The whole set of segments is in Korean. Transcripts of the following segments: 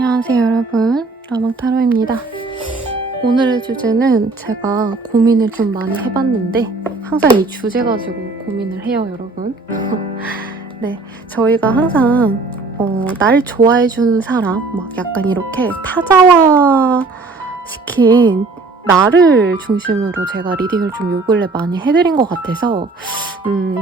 안녕하세요 여러분, 라방타로입니다. 오늘의 주제는 제가 고민을 좀 많이 해봤는데 항상 이 주제 가지고 고민을 해요 여러분. 네, 저희가 항상 날 좋아해주는 사람 막 약간 이렇게 타자화 시킨 나를 중심으로 제가 리딩을 좀 요 근래 많이 해드린 것 같아서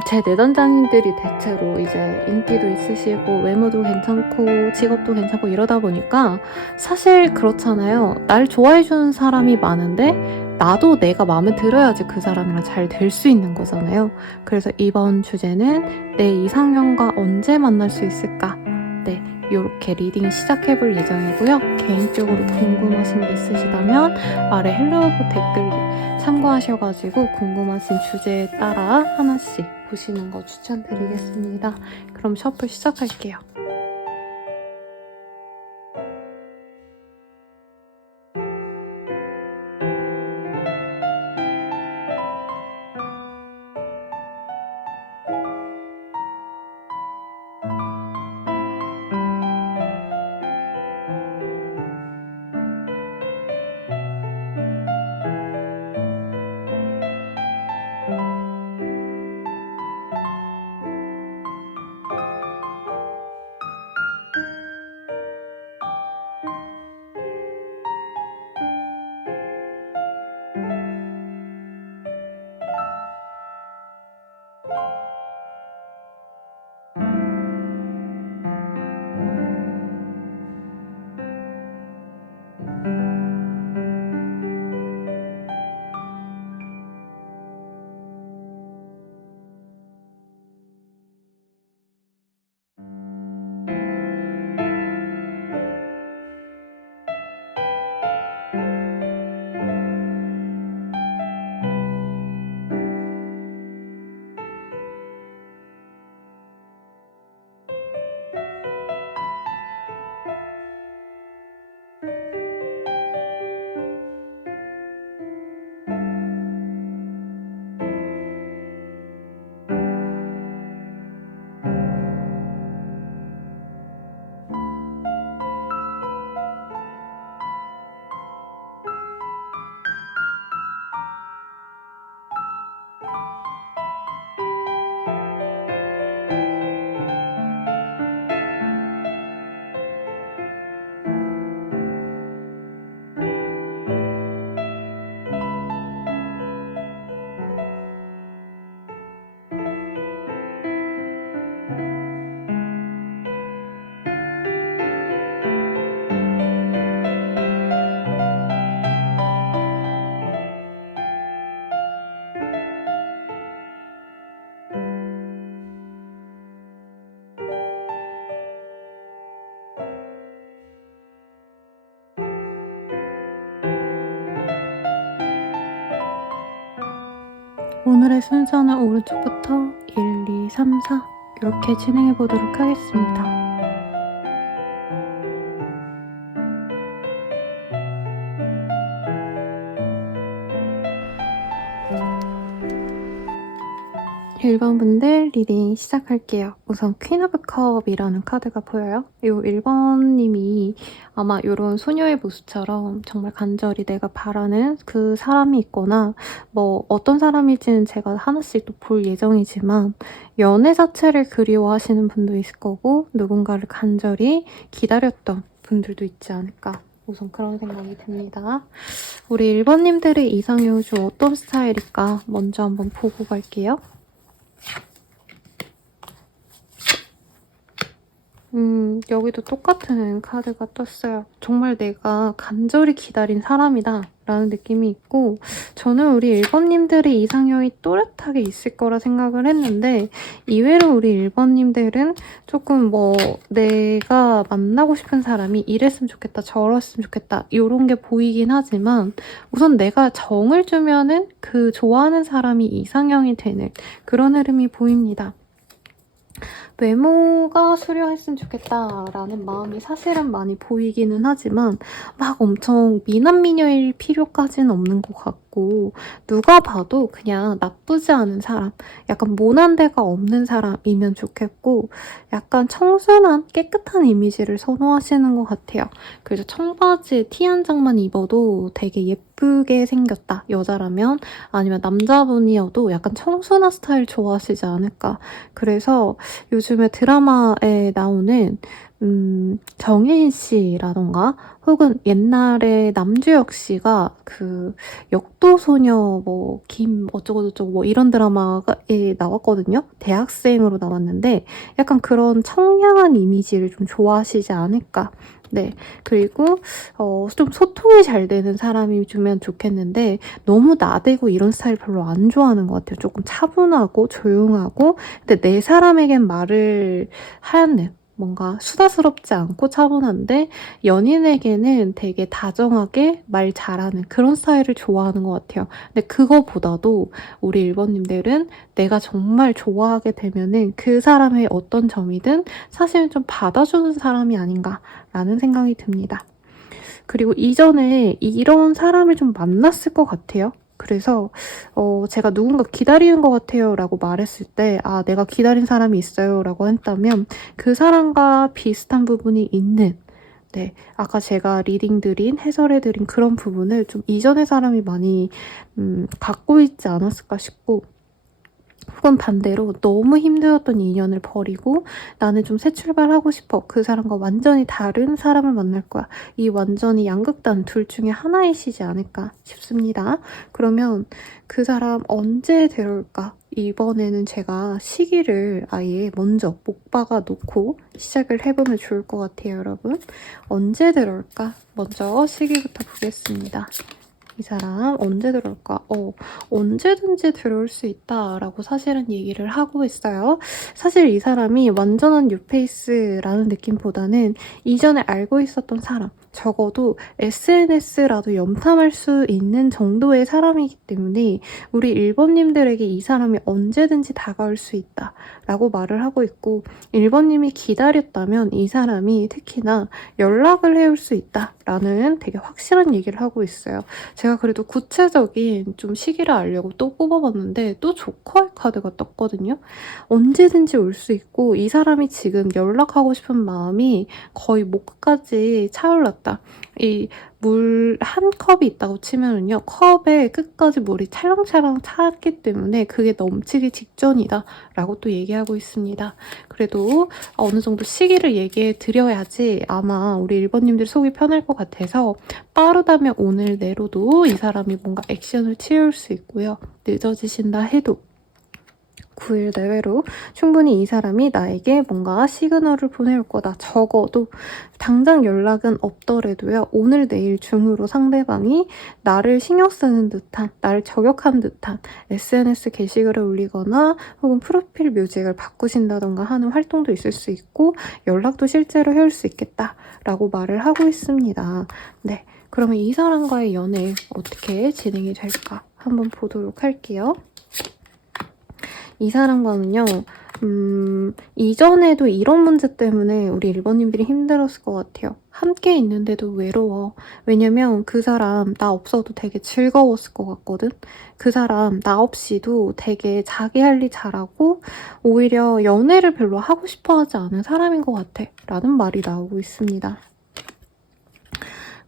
제 내담자님들이 대체로 이제 인기도 있으시고 외모도 괜찮고 직업도 괜찮고 이러다 보니까 사실 그렇잖아요. 날 좋아해주는 사람이 많은데 나도 내가 마음에 들어야지 그 사람이랑 잘 될 수 있는 거잖아요. 그래서 이번 주제는 내 이상형과 언제 만날 수 있을까? 네, 이렇게 리딩 시작해볼 예정이고요. 개인적으로 궁금하신 게 있으시다면 아래 헬로우브 댓글 참고하셔가지고 궁금하신 주제에 따라 하나씩 보시는 거 추천드리겠습니다. 그럼 셔플 시작할게요. 오늘의 순서는 오른쪽부터 1, 2, 3, 4 이렇게 진행해 보도록 하겠습니다. 일 번 분들 리딩 시작할게요. 우선 퀸 오브 컵이라는 카드가 보여요. 이 1번님이 아마 이런 소녀의 모습처럼 정말 간절히 내가 바라는 그 사람이 있거나 뭐 어떤 사람일지는 제가 하나씩 또 볼 예정이지만 연애 자체를 그리워하시는 분도 있을 거고 누군가를 간절히 기다렸던 분들도 있지 않을까. 우선 그런 생각이 듭니다. 우리 1번님들의 이상형이 좀 어떤 스타일일까 먼저 한번 보고 갈게요. 여기도 똑같은 카드가 떴어요. 정말 내가 간절히 기다린 사람이다 라는 느낌이 있고 저는 우리 1번님들의 이상형이 또렷하게 있을 거라 생각을 했는데 이외로 우리 1번님들은 조금 뭐 내가 만나고 싶은 사람이 이랬으면 좋겠다 저랬으면 좋겠다 이런 게 보이긴 하지만 우선 내가 정을 주면은 그 좋아하는 사람이 이상형이 되는 그런 흐름이 보입니다. 외모가 수려했으면 좋겠다라는 마음이 사실은 많이 보이기는 하지만 막 엄청 미남미녀일 필요까지는 없는 것 같고 누가 봐도 그냥 나쁘지 않은 사람, 약간 모난 데가 없는 사람이면 좋겠고 약간 청순한 깨끗한 이미지를 선호하시는 것 같아요. 그래서 청바지에 티 한 장만 입어도 되게 예쁘게 생겼다, 여자라면. 아니면 남자분이어도 약간 청순한 스타일 좋아하시지 않을까. 그래서 요즘에 드라마에 나오는 정혜인 씨라던가 혹은 옛날에 남주혁 씨가 그 역도소녀 뭐 김 어쩌고저쩌고 뭐 이런 드라마에 나왔거든요. 대학생으로 나왔는데 약간 그런 청량한 이미지를 좀 좋아하시지 않을까. 네. 그리고 좀 소통이 잘 되는 사람이 주면 좋겠는데 너무 나대고 이런 스타일 별로 안 좋아하는 것 같아요. 조금 차분하고 조용하고 근데 내 사람에겐 말을 하는 뭔가 수다스럽지 않고 차분한데 연인에게는 되게 다정하게 말 잘하는 그런 스타일을 좋아하는 것 같아요. 근데 그거보다도 우리 1번님들은 내가 정말 좋아하게 되면은 그 사람의 어떤 점이든 사실은 좀 받아주는 사람이 아닌가라는 생각이 듭니다. 그리고 이전에 이런 사람을 좀 만났을 것 같아요. 그래서 제가 누군가 기다리는 것 같아요 라고 말했을 때 아, 내가 기다린 사람이 있어요 라고 했다면 그 사람과 비슷한 부분이 있는, 네, 아까 제가 리딩드린, 해설해드린 그런 부분을 좀 이전의 사람이 많이 갖고 있지 않았을까 싶고, 혹은 반대로 너무 힘들었던 인연을 버리고 나는 좀 새 출발하고 싶어. 그 사람과 완전히 다른 사람을 만날 거야. 이 완전히 양극단 둘 중에 하나이시지 않을까 싶습니다. 그러면 그 사람 언제 들어올까? 이번에는 제가 시기를 아예 먼저 못 박아 놓고 시작을 해보면 좋을 것 같아요, 여러분. 언제 들어올까? 먼저 시기부터 보겠습니다. 이 사람 언제 들어올까? 언제든지 들어올 수 있다라고 사실은 얘기를 하고 있어요. 사실 이 사람이 완전한 뉴페이스라는 느낌보다는 이전에 알고 있었던 사람, 적어도 SNS라도 염탐할 수 있는 정도의 사람이기 때문에 우리 1번님들에게 이 사람이 언제든지 다가올 수 있다라고 말을 하고 있고, 1번님이 기다렸다면 이 사람이 특히나 연락을 해올 수 있다라는 되게 확실한 얘기를 하고 있어요. 제가 그래도 구체적인 좀 시기를 알려고 또 뽑아봤는데 또 조커의 카드가 떴거든요. 언제든지 올 수 있고 이 사람이 지금 연락하고 싶은 마음이 거의 목까지 차올랐다. 이 물 한 컵이 있다고 치면은요, 컵에 끝까지 물이 찰랑찰랑 찼기 때문에 그게 넘치기 직전이다 라고 또 얘기하고 있습니다. 그래도 어느 정도 시기를 얘기해 드려야지 아마 우리 1번님들 속이 편할 것 같아서 빠르다면 오늘 내로도 이 사람이 뭔가 액션을 취할 수 있고요. 늦어지신다 해도 9일 내외로 충분히 이 사람이 나에게 뭔가 시그널을 보내올 거다. 적어도 당장 연락은 없더라도요, 오늘 내일 중으로 상대방이 나를 신경 쓰는 듯한, 나를 저격한 듯한 SNS 게시글을 올리거나 혹은 프로필 뮤직을 바꾸신다던가 하는 활동도 있을 수 있고 연락도 실제로 해올 수 있겠다라고 말을 하고 있습니다. 네, 그러면 이 사람과의 연애 어떻게 진행이 될까 한번 보도록 할게요. 이 사람과는요, 이전에도 이런 문제 때문에 우리 1번님들이 힘들었을 것 같아요. 함께 있는데도 외로워. 왜냐면 그 사람 나 없어도 되게 즐거웠을 것 같거든. 그 사람 나 없이도 되게 자기 할 일 잘하고 오히려 연애를 별로 하고 싶어 하지 않은 사람인 것 같아 라는 말이 나오고 있습니다.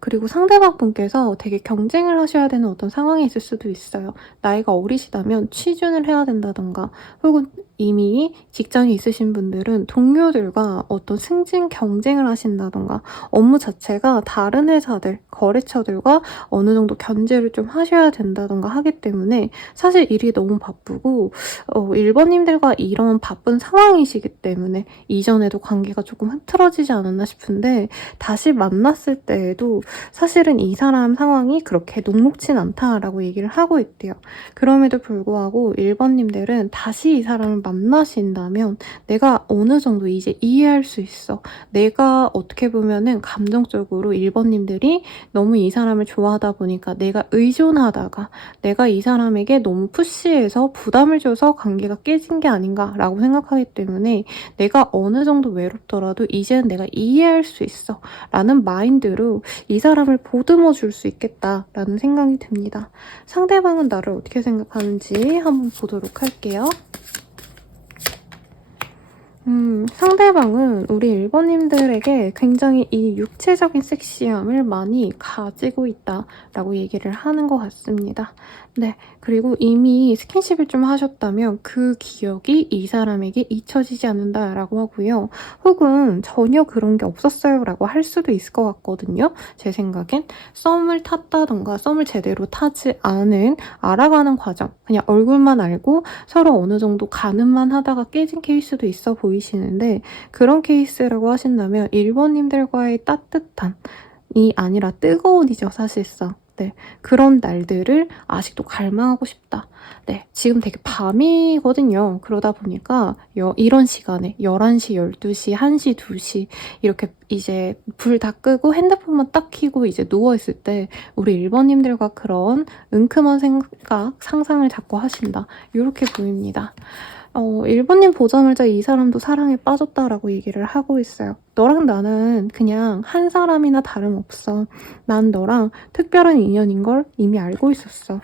그리고 상대방 분께서 되게 경쟁을 하셔야 되는 어떤 상황이 있을 수도 있어요. 나이가 어리시다면 취준을 해야 된다던가 혹은 이미 직장이 있으신 분들은 동료들과 어떤 승진 경쟁을 하신다던가 업무 자체가 다른 회사들, 거래처들과 어느 정도 견제를 좀 하셔야 된다던가 하기 때문에 사실 일이 너무 바쁘고 1번님들과 이런 바쁜 상황이시기 때문에 이전에도 관계가 조금 흐트러지지 않았나 싶은데 다시 만났을 때에도 사실은 이 사람 상황이 그렇게 녹록진 않다라고 얘기를 하고 있대요. 그럼에도 불구하고 1번님들은 다시 이 사람을 만나신다면 내가 어느 정도 이제 이해할 수 있어. 내가 어떻게 보면은 감정적으로 1번님들이 너무 이 사람을 좋아하다 보니까 내가 의존하다가 내가 이 사람에게 너무 푸시해서 부담을 줘서 관계가 깨진 게 아닌가라고 생각하기 때문에 내가 어느 정도 외롭더라도 이제는 내가 이해할 수 있어 라는 마인드로 이 사람을 보듬어 줄 수 있겠다라는 생각이 듭니다. 상대방은 나를 어떻게 생각하는지 한번 보도록 할게요. 상대방은 우리 1번님들에게 굉장히 이 육체적인 섹시함을 많이 가지고 있다라고 얘기를 하는 것 같습니다. 네, 그리고 이미 스킨십을 좀 하셨다면 그 기억이 이 사람에게 잊혀지지 않는다라고 하고요. 혹은 전혀 그런 게 없었어요라고 할 수도 있을 것 같거든요. 제 생각엔 썸을 탔다던가 썸을 제대로 타지 않은 알아가는 과정, 그냥 얼굴만 알고 서로 어느 정도 가늠만 하다가 깨진 케이스도 있어 보이시는데 그런 케이스라고 하신다면 1번님들과의 따뜻함이 아니라 뜨거운이죠, 사실상. 네, 그런 날들을 아직도 갈망하고 싶다. 네, 지금 되게 밤이거든요. 그러다 보니까 이런 시간에 11시, 12시, 1시, 2시 이렇게 이제 불 다 끄고 핸드폰만 딱 켜고 이제 누워있을 때 우리 1번님들과 그런 은큼한 생각, 상상을 자꾸 하신다. 이렇게 보입니다. 1번님 보자마자 이 사람도 사랑에 빠졌다라고 얘기를 하고 있어요. 너랑 나는 그냥 한 사람이나 다름없어. 난 너랑 특별한 인연인 걸 이미 알고 있었어.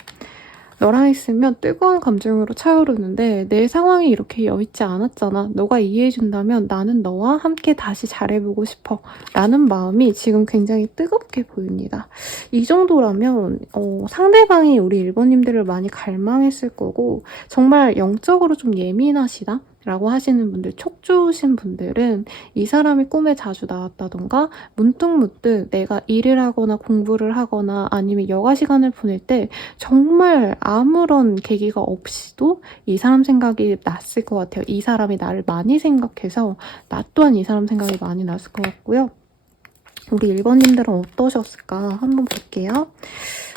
너랑 있으면 뜨거운 감정으로 차오르는데 내 상황이 이렇게 여의치 않았잖아. 너가 이해해준다면 나는 너와 함께 다시 잘해보고 싶어. 라는 마음이 지금 굉장히 뜨겁게 보입니다. 이 정도라면 상대방이 우리 1번님들을 많이 갈망했을 거고 정말 영적으로 좀 예민하시다? 라고 하시는 분들, 촉 좋으신 분들은 이 사람이 꿈에 자주 나왔다던가 문득문득 내가 일을 하거나 공부를 하거나 아니면 여가 시간을 보낼 때 정말 아무런 계기가 없이도 이 사람 생각이 났을 것 같아요. 이 사람이 나를 많이 생각해서 나 또한 이 사람 생각이 많이 났을 것 같고요. 우리 1번님들은 어떠셨을까 한번 볼게요.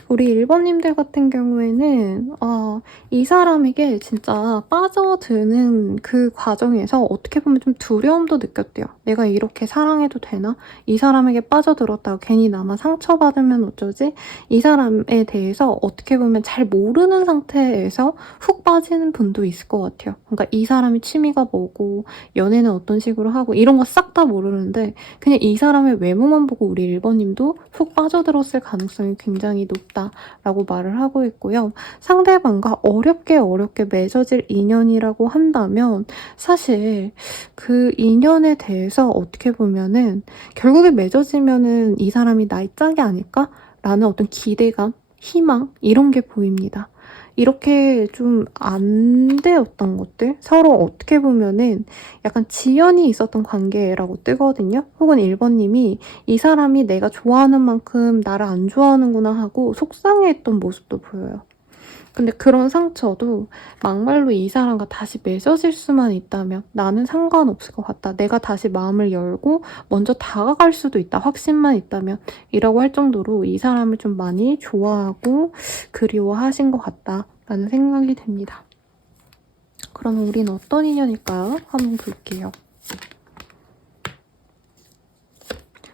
우리 1번님들 같은 경우에는 이 사람에게 진짜 빠져드는 그 과정에서 어떻게 보면 좀 두려움도 느꼈대요. 내가 이렇게 사랑해도 되나? 이 사람에게 빠져들었다가 괜히 나만 상처받으면 어쩌지? 이 사람에 대해서 어떻게 보면 잘 모르는 상태에서 훅 빠지는 분도 있을 것 같아요. 그러니까 이 사람이 취미가 뭐고 연애는 어떤 식으로 하고 이런 거 싹 다 모르는데 그냥 이 사람의 외모만 보고 우리 1번님도 훅 빠져들었을 가능성이 굉장히 높다라고 말을 하고 있고요. 상대방과 어렵게 맺어질 인연이라고 한다면 사실 그 인연에 대해서 어떻게 보면은 결국에 맺어지면은 이 사람이 나의 짝이 아닐까? 라는 어떤 기대감, 희망 이런 게 보입니다. 이렇게 좀 안 되었던 것들 서로 어떻게 보면은 약간 지연이 있었던 관계라고 뜨거든요. 혹은 1번님이 이 사람이 내가 좋아하는 만큼 나를 안 좋아하는구나 하고 속상해했던 모습도 보여요. 근데 그런 상처도 막말로 이 사람과 다시 맺어질 수만 있다면 나는 상관없을 것 같다. 내가 다시 마음을 열고 먼저 다가갈 수도 있다. 확신만 있다면 이라고 할 정도로 이 사람을 좀 많이 좋아하고 그리워하신 것 같다라는 생각이 듭니다. 그러면 우린 어떤 인연일까요? 한번 볼게요.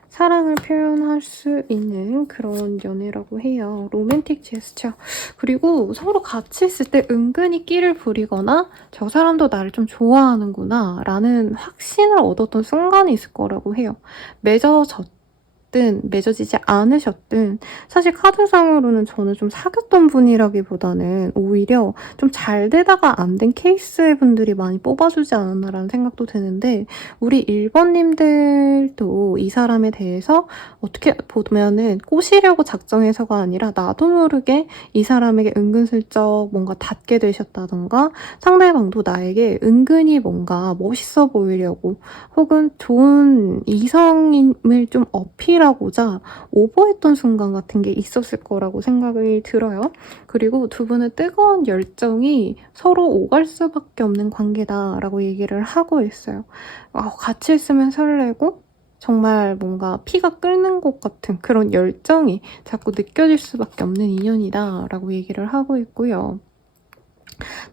사랑을 표현할 수 있는 그런 연애라고 해요. 로맨틱 제스처. 그리고 서로 같이 있을 때 은근히 끼를 부리거나 저 사람도 나를 좀 좋아하는구나 라는 확신을 얻었던 순간이 있을 거라고 해요. 맺어지지 않으셨든 사실 카드상으로는 저는 좀 사귀었던 분이라기보다는 오히려 좀 잘 되다가 안 된 케이스의 분들이 많이 뽑아주지 않았나라는 생각도 드는데 우리 1번님들도 이 사람에 대해서 어떻게 보면은 꼬시려고 작정해서가 아니라 나도 모르게 이 사람에게 은근슬쩍 뭔가 닿게 되셨다던가 상대방도 나에게 은근히 뭔가 멋있어 보이려고 혹은 좋은 이성임을 좀 어필하고자 오버했던 순간 같은 게 있었을 거라고 생각이 들어요. 그리고 두 분의 뜨거운 열정이 서로 오갈 수밖에 없는 관계다라고 얘기를 하고 있어요. 같이 있으면 설레고 정말 뭔가 피가 끓는 것 같은 그런 열정이 자꾸 느껴질 수밖에 없는 인연이다라고 얘기를 하고 있고요.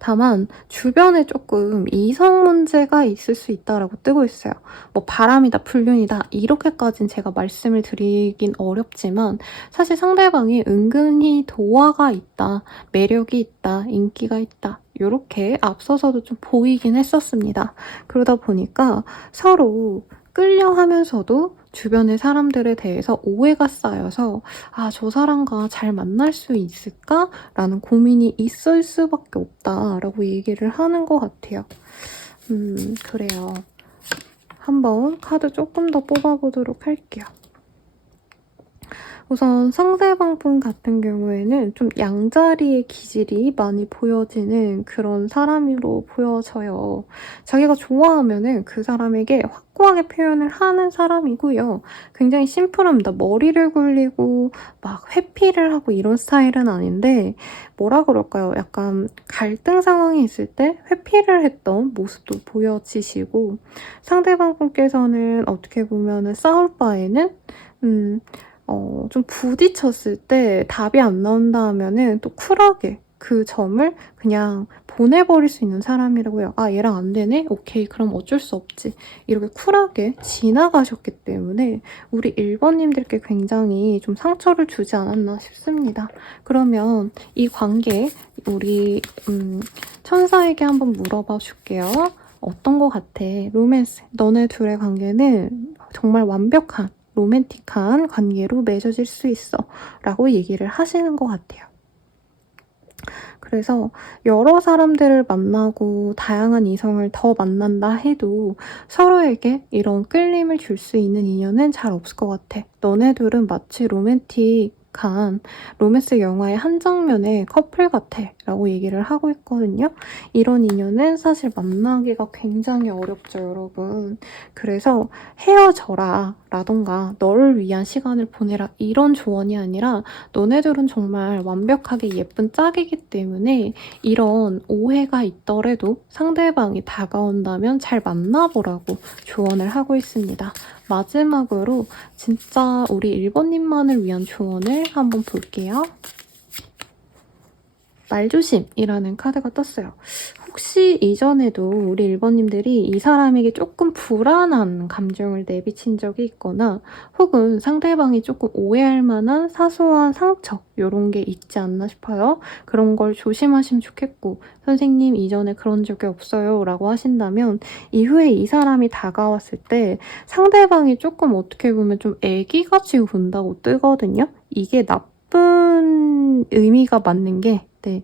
다만 주변에 조금 이성 문제가 있을 수 있다라고 뜨고 있어요. 뭐 바람이다, 불륜이다 이렇게까지는 제가 말씀을 드리긴 어렵지만 사실 상대방이 은근히 도화가 있다, 매력이 있다, 인기가 있다 이렇게 앞서서도 좀 보이긴 했었습니다. 그러다 보니까 서로 끌려하면서도 주변의 사람들에 대해서 오해가 쌓여서 아, 저 사람과 잘 만날 수 있을까? 라는 고민이 있을 수밖에 없다라고 얘기를 하는 것 같아요. 그래요. 한번 카드 조금 더 뽑아보도록 할게요. 우선 상대방 분 같은 경우에는 좀 양자리의 기질이 많이 보여지는 그런 사람으로 보여져요. 자기가 좋아하면은 그 사람에게 확고하게 표현을 하는 사람이고요. 굉장히 심플합니다. 머리를 굴리고 막 회피를 하고 이런 스타일은 아닌데 뭐라 그럴까요? 약간 갈등 상황이 있을 때 회피를 했던 모습도 보여지시고 상대방 분께서는 어떻게 보면은 싸울 바에는 좀 부딪혔을 때 답이 안 나온다 하면은 또 쿨하게 그 점을 그냥 보내버릴 수 있는 사람이라고요. 아, 얘랑 안 되네? 오케이, 그럼 어쩔 수 없지. 이렇게 쿨하게 지나가셨기 때문에 우리 1번님들께 굉장히 좀 상처를 주지 않았나 싶습니다. 그러면 이 관계 우리 천사에게 한번 물어봐 줄게요. 어떤 거 같아? 로맨스. 너네 둘의 관계는 정말 완벽한 로맨틱한 관계로 맺어질 수 있어 라고 얘기를 하시는 것 같아요. 그래서 여러 사람들을 만나고 다양한 이성을 더 만난다 해도 서로에게 이런 끌림을 줄 수 있는 인연은 잘 없을 것 같아. 너네 둘은 마치 로맨틱한 로맨스 영화의 한 장면의 커플 같아 라고 얘기를 하고 있거든요. 이런 인연은 사실 만나기가 굉장히 어렵죠, 여러분. 그래서 헤어져라 라던가 너를 위한 시간을 보내라 이런 조언이 아니라 너네들은 정말 완벽하게 예쁜 짝이기 때문에 이런 오해가 있더라도 상대방이 다가온다면 잘 만나보라고 조언을 하고 있습니다. 마지막으로 진짜 우리 1번님만을 위한 조언을 한번 볼게요. 말조심이라는 카드가 떴어요. 혹시 이전에도 우리 1번님들이 이 사람에게 조금 불안한 감정을 내비친 적이 있거나 혹은 상대방이 조금 오해할 만한 사소한 상처 이런 게 있지 않나 싶어요. 그런 걸 조심하시면 좋겠고 선생님 이전에 그런 적이 없어요 라고 하신다면 이후에 이 사람이 다가왔을 때 상대방이 조금 어떻게 보면 좀 애기같이 군다고 뜨거든요. 이게 나쁜 의미가 맞는 게 네.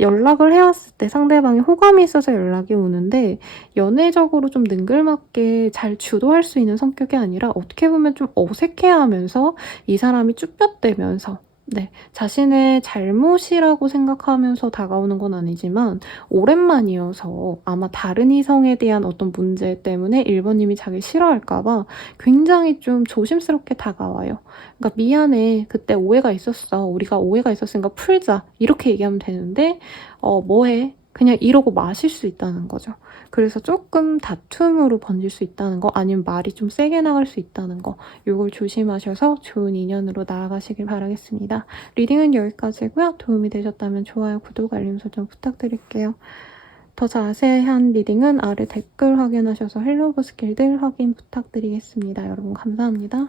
연락을 해왔을 때 상대방이 호감이 있어서 연락이 오는데 연애적으로 좀 능글맞게 잘 주도할 수 있는 성격이 아니라 어떻게 보면 좀 어색해하면서 이 사람이 쭈뼛대면서 네, 자신의 잘못이라고 생각하면서 다가오는 건 아니지만 오랜만이어서 아마 다른 이성에 대한 어떤 문제 때문에 1번님이 자기 싫어할까봐 굉장히 좀 조심스럽게 다가와요. 그러니까 미안해. 그때 오해가 있었어. 우리가 오해가 있었으니까 풀자. 이렇게 얘기하면 되는데 뭐해? 그냥 이러고 마실 수 있다는 거죠. 그래서 조금 다툼으로 번질 수 있다는 거 아니면 말이 좀 세게 나갈 수 있다는 거 이걸 조심하셔서 좋은 인연으로 나아가시길 바라겠습니다. 리딩은 여기까지고요. 도움이 되셨다면 좋아요, 구독, 알림 설정 부탁드릴게요. 더 자세한 리딩은 아래 댓글 확인하셔서 헬로우 스킬들 확인 부탁드리겠습니다. 여러분 감사합니다.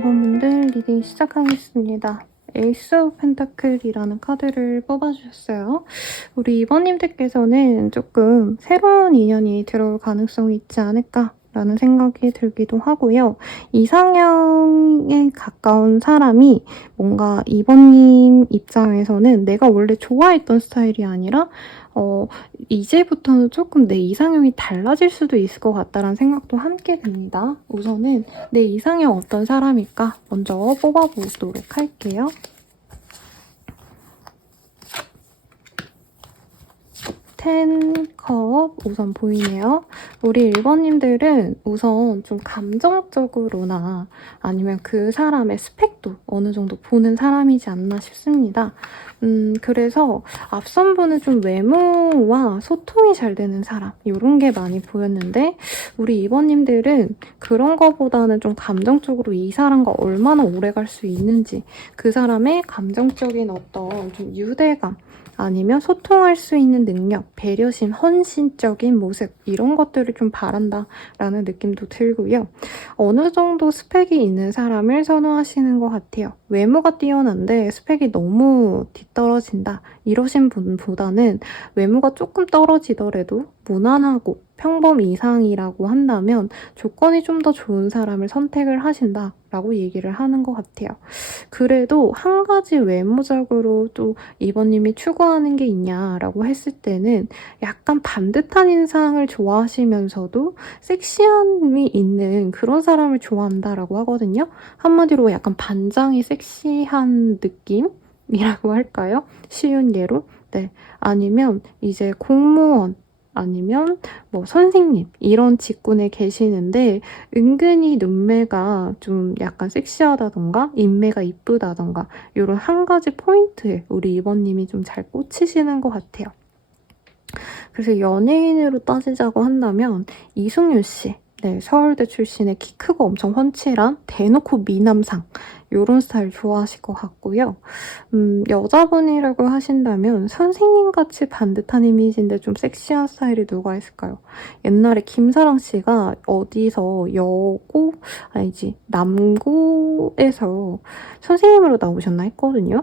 2번분들 리딩 시작하겠습니다. 에이스 오브 펜타클이라는 카드를 뽑아주셨어요. 우리 2번님들께서는 조금 새로운 인연이 들어올 가능성이 있지 않을까라는 생각이 들기도 하고요. 이상형에 가까운 사람이 뭔가 2번님 입장에서는 내가 원래 좋아했던 스타일이 아니라 이제부터는 조금 내 이상형이 달라질 수도 있을 것 같다라는 생각도 함께 듭니다. 우선은 내 이상형 어떤 사람일까 먼저 뽑아보도록 할게요. 컵 우선 보이네요. 우리 1번님들은 우선 좀 감정적으로나 아니면 그 사람의 스펙도 어느 정도 보는 사람이지 않나 싶습니다. 그래서 앞선 분은 좀 외모와 소통이 잘 되는 사람 이런 게 많이 보였는데 우리 2번님들은 그런 거보다는 좀 감정적으로 이 사람과 얼마나 오래 갈 수 있는지 그 사람의 감정적인 어떤 좀 유대감 아니면 소통할 수 있는 능력, 배려심, 헌신적인 모습 이런 것들을 좀 바란다라는 느낌도 들고요. 어느 정도 스펙이 있는 사람을 선호하시는 것 같아요. 외모가 뛰어난데 스펙이 너무 뒤떨어진다 이러신 분보다는 외모가 조금 떨어지더라도 무난하고 평범 이상이라고 한다면 조건이 좀 더 좋은 사람을 선택을 하신다라고 얘기를 하는 것 같아요. 그래도 한 가지 외모적으로 또 이번님이 추구하는 게 있냐라고 했을 때는 약간 반듯한 인상을 좋아하시면서도 섹시함이 있는 그런 사람을 좋아한다라고 하거든요. 한마디로 약간 반장이 섹시한 느낌이라고 할까요? 쉬운 예로. 네. 아니면 이제 공무원 아니면 뭐 선생님 이런 직군에 계시는데 은근히 눈매가 좀 약간 섹시하다던가 인매가 이쁘다던가 이런 한 가지 포인트에 우리 이번님이 좀 잘 꽂히시는 것 같아요. 그래서 연예인으로 따지자고 한다면 이승윤 씨, 네, 서울대 출신의 키 크고 엄청 훤칠한 대놓고 미남상 이런 스타일 좋아하실 것 같고요. 여자분이라고 하신다면 선생님같이 반듯한 이미지인데 좀 섹시한 스타일이 누가 있을까요? 옛날에 김사랑 씨가 어디서 남고에서 선생님으로 나오셨나 했거든요.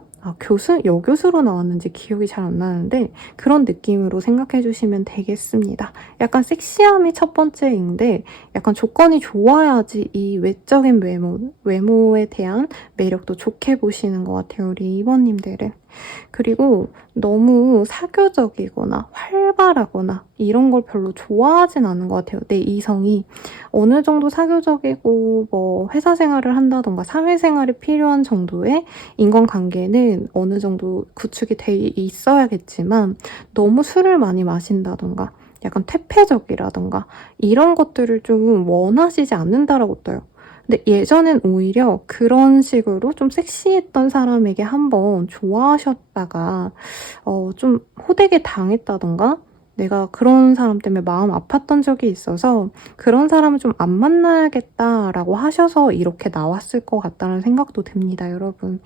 여교수로 나왔는지 기억이 잘 안 나는데 그런 느낌으로 생각해 주시면 되겠습니다. 약간 섹시함이 첫 번째인데 약간 조건이 좋아야지 이 외적인 외모에 대한 매력도 좋게 보시는 것 같아요, 우리 2번님들은. 그리고 너무 사교적이거나 활발하거나 이런 걸 별로 좋아하진 않은 것 같아요. 내 이성이 어느 정도 사교적이고 뭐 회사 생활을 한다던가 사회생활이 필요한 정도의 인간관계는 어느 정도 구축이 돼 있어야겠지만 너무 술을 많이 마신다던가 약간 퇴폐적이라던가 이런 것들을 좀 원하시지 않는다라고 떠요. 근데 예전엔 오히려 그런 식으로 좀 섹시했던 사람에게 한번 좋아하셨다가 좀 호되게 당했다던가 내가 그런 사람 때문에 마음 아팠던 적이 있어서 그런 사람을 좀 안 만나야겠다라고 하셔서 이렇게 나왔을 것 같다는 생각도 듭니다, 여러분.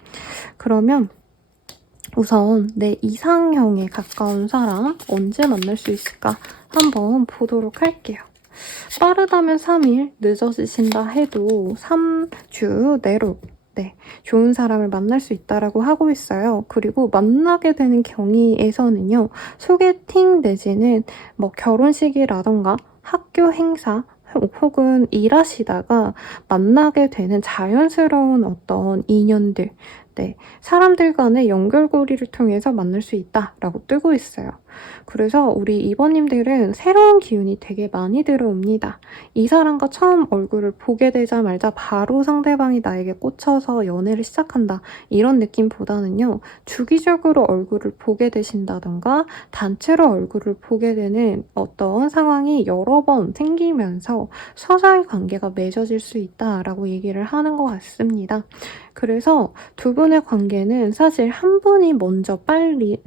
그러면 우선 내 이상형에 가까운 사람 언제 만날 수 있을까 한번 보도록 할게요. 빠르다면 3일, 늦어지신다 해도 3주 내로 네, 좋은 사람을 만날 수 있다라고 하고 있어요. 그리고 만나게 되는 경위에서는요. 소개팅 내지는 뭐 결혼식이라던가 학교 행사 혹은 일하시다가 만나게 되는 자연스러운 어떤 인연들 네, 사람들 간의 연결고리를 통해서 만날 수 있다라고 뜨고 있어요. 그래서 우리 2번님들은 새로운 기운이 되게 많이 들어옵니다. 이 사람과 처음 얼굴을 보게 되자마자 바로 상대방이 나에게 꽂혀서 연애를 시작한다. 이런 느낌보다는요. 주기적으로 얼굴을 보게 되신다던가 단체로 얼굴을 보게 되는 어떤 상황이 여러 번 생기면서 서서히 관계가 맺어질 수 있다라고 얘기를 하는 것 같습니다. 그래서 두 분의 관계는 사실 한 분이 먼저 빨리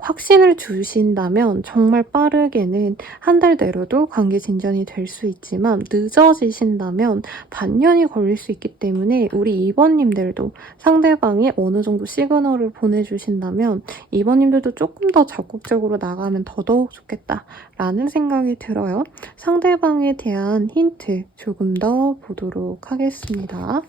확신을 주신다면 정말 빠르게는 한 달 내로도 관계 진전이 될 수 있지만 늦어지신다면 반년이 걸릴 수 있기 때문에 우리 2번님들도 상대방이 어느 정도 시그널을 보내주신다면 2번님들도 조금 더 적극적으로 나가면 더더욱 좋겠다라는 생각이 들어요. 상대방에 대한 힌트 조금 더 보도록 하겠습니다.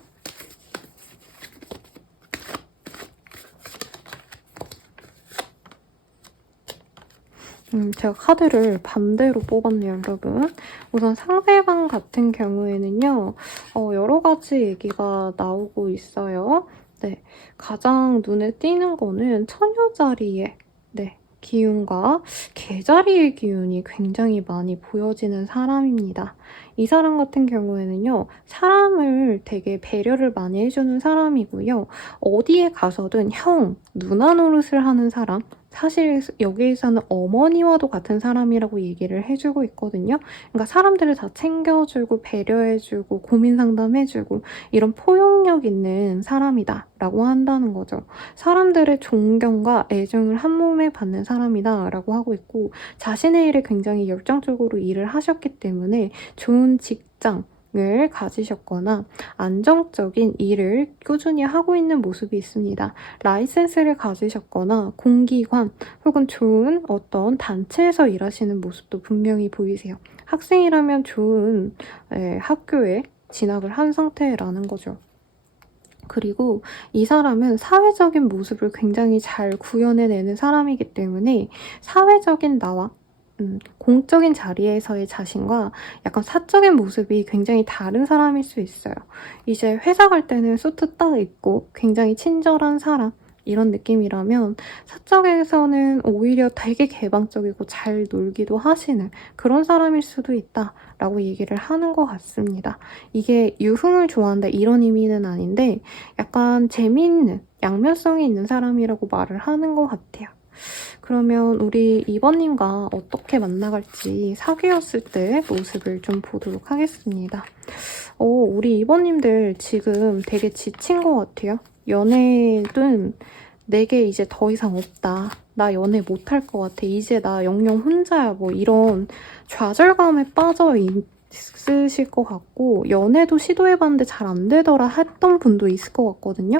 제가 카드를 반대로 뽑았네요, 여러분. 우선 상대방 같은 경우에는요, 여러 가지 얘기가 나오고 있어요. 네, 가장 눈에 띄는 거는 처녀자리의 기운과 개자리의 기운이 굉장히 많이 보여지는 사람입니다. 이 사람 같은 경우에는요, 사람을 되게 배려를 많이 해주는 사람이고요. 어디에 가서든 형, 누나 노릇을 하는 사람, 사실 여기에서는 어머니와도 같은 사람이라고 얘기를 해주고 있거든요. 그러니까 사람들을 다 챙겨주고 배려해주고 고민 상담해주고 이런 포용력 있는 사람이다 라고 한다는 거죠. 사람들의 존경과 애정을 한 몸에 받는 사람이다 라고 하고 있고 자신의 일에 굉장히 열정적으로 일을 하셨기 때문에 좋은 직장 을 가지셨거나 안정적인 일을 꾸준히 하고 있는 모습이 있습니다. 라이센스를 가지셨거나 공기관 혹은 좋은 어떤 단체에서 일하시는 모습도 분명히 보이세요. 학생이라면 좋은 학교에 진학을 한 상태라는 거죠. 그리고 이 사람은 사회적인 모습을 굉장히 잘 구현해내는 사람이기 때문에 사회적인 나와 공적인 자리에서의 자신과 약간 사적인 모습이 굉장히 다른 사람일 수 있어요. 이제 회사 갈 때는 수트 딱 입고 굉장히 친절한 사람 이런 느낌이라면 사적에서는 오히려 되게 개방적이고 잘 놀기도 하시는 그런 사람일 수도 있다라고 얘기를 하는 것 같습니다. 이게 유흥을 좋아한다 이런 의미는 아닌데 약간 재미있는 양면성이 있는 사람이라고 말을 하는 것 같아요. 그러면 우리 2번님과 어떻게 만나갈지 사귀었을 때 모습을 좀 보도록 하겠습니다. 우리 2번님들 지금 되게 지친 것 같아요. 연애는 내게 이제 더 이상 없다. 나 연애 못할 것 같아. 이제 나 영영 혼자야. 뭐 이런 좌절감에 빠져 있으실 것 같고 연애도 시도해봤는데 잘 안 되더라 했던 분도 있을 것 같거든요.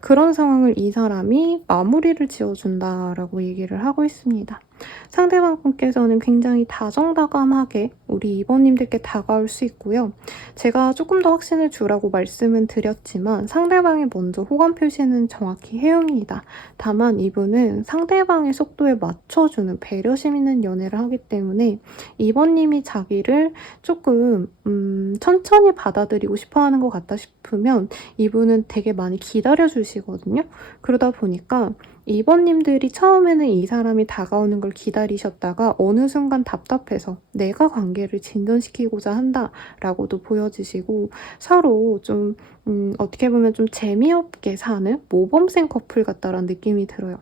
그런 상황을 이 사람이 마무리를 지어준다라고 얘기를 하고 있습니다. 상대방분께서는 굉장히 다정다감하게 우리 2번님들께 다가올 수 있고요. 제가 조금 더 확신을 주라고 말씀은 드렸지만 상대방이 먼저 호감 표시는 정확히 해옵니다. 다만 이분은 상대방의 속도에 맞춰주는 배려심 있는 연애를 하기 때문에 2번님이 자기를 조금 천천히 받아들이고 싶어하는 것 같다 싶으면 이분은 되게 많이 기다려주시거든요. 그러다 보니까 2번님들이 처음에는 이 사람이 다가오는 걸 기다리셨다가 어느 순간 답답해서 내가 관계를 진전시키고자 한다라고도 보여지시고 서로 좀 어떻게 보면 좀 재미없게 사는 모범생 커플 같다라는 느낌이 들어요.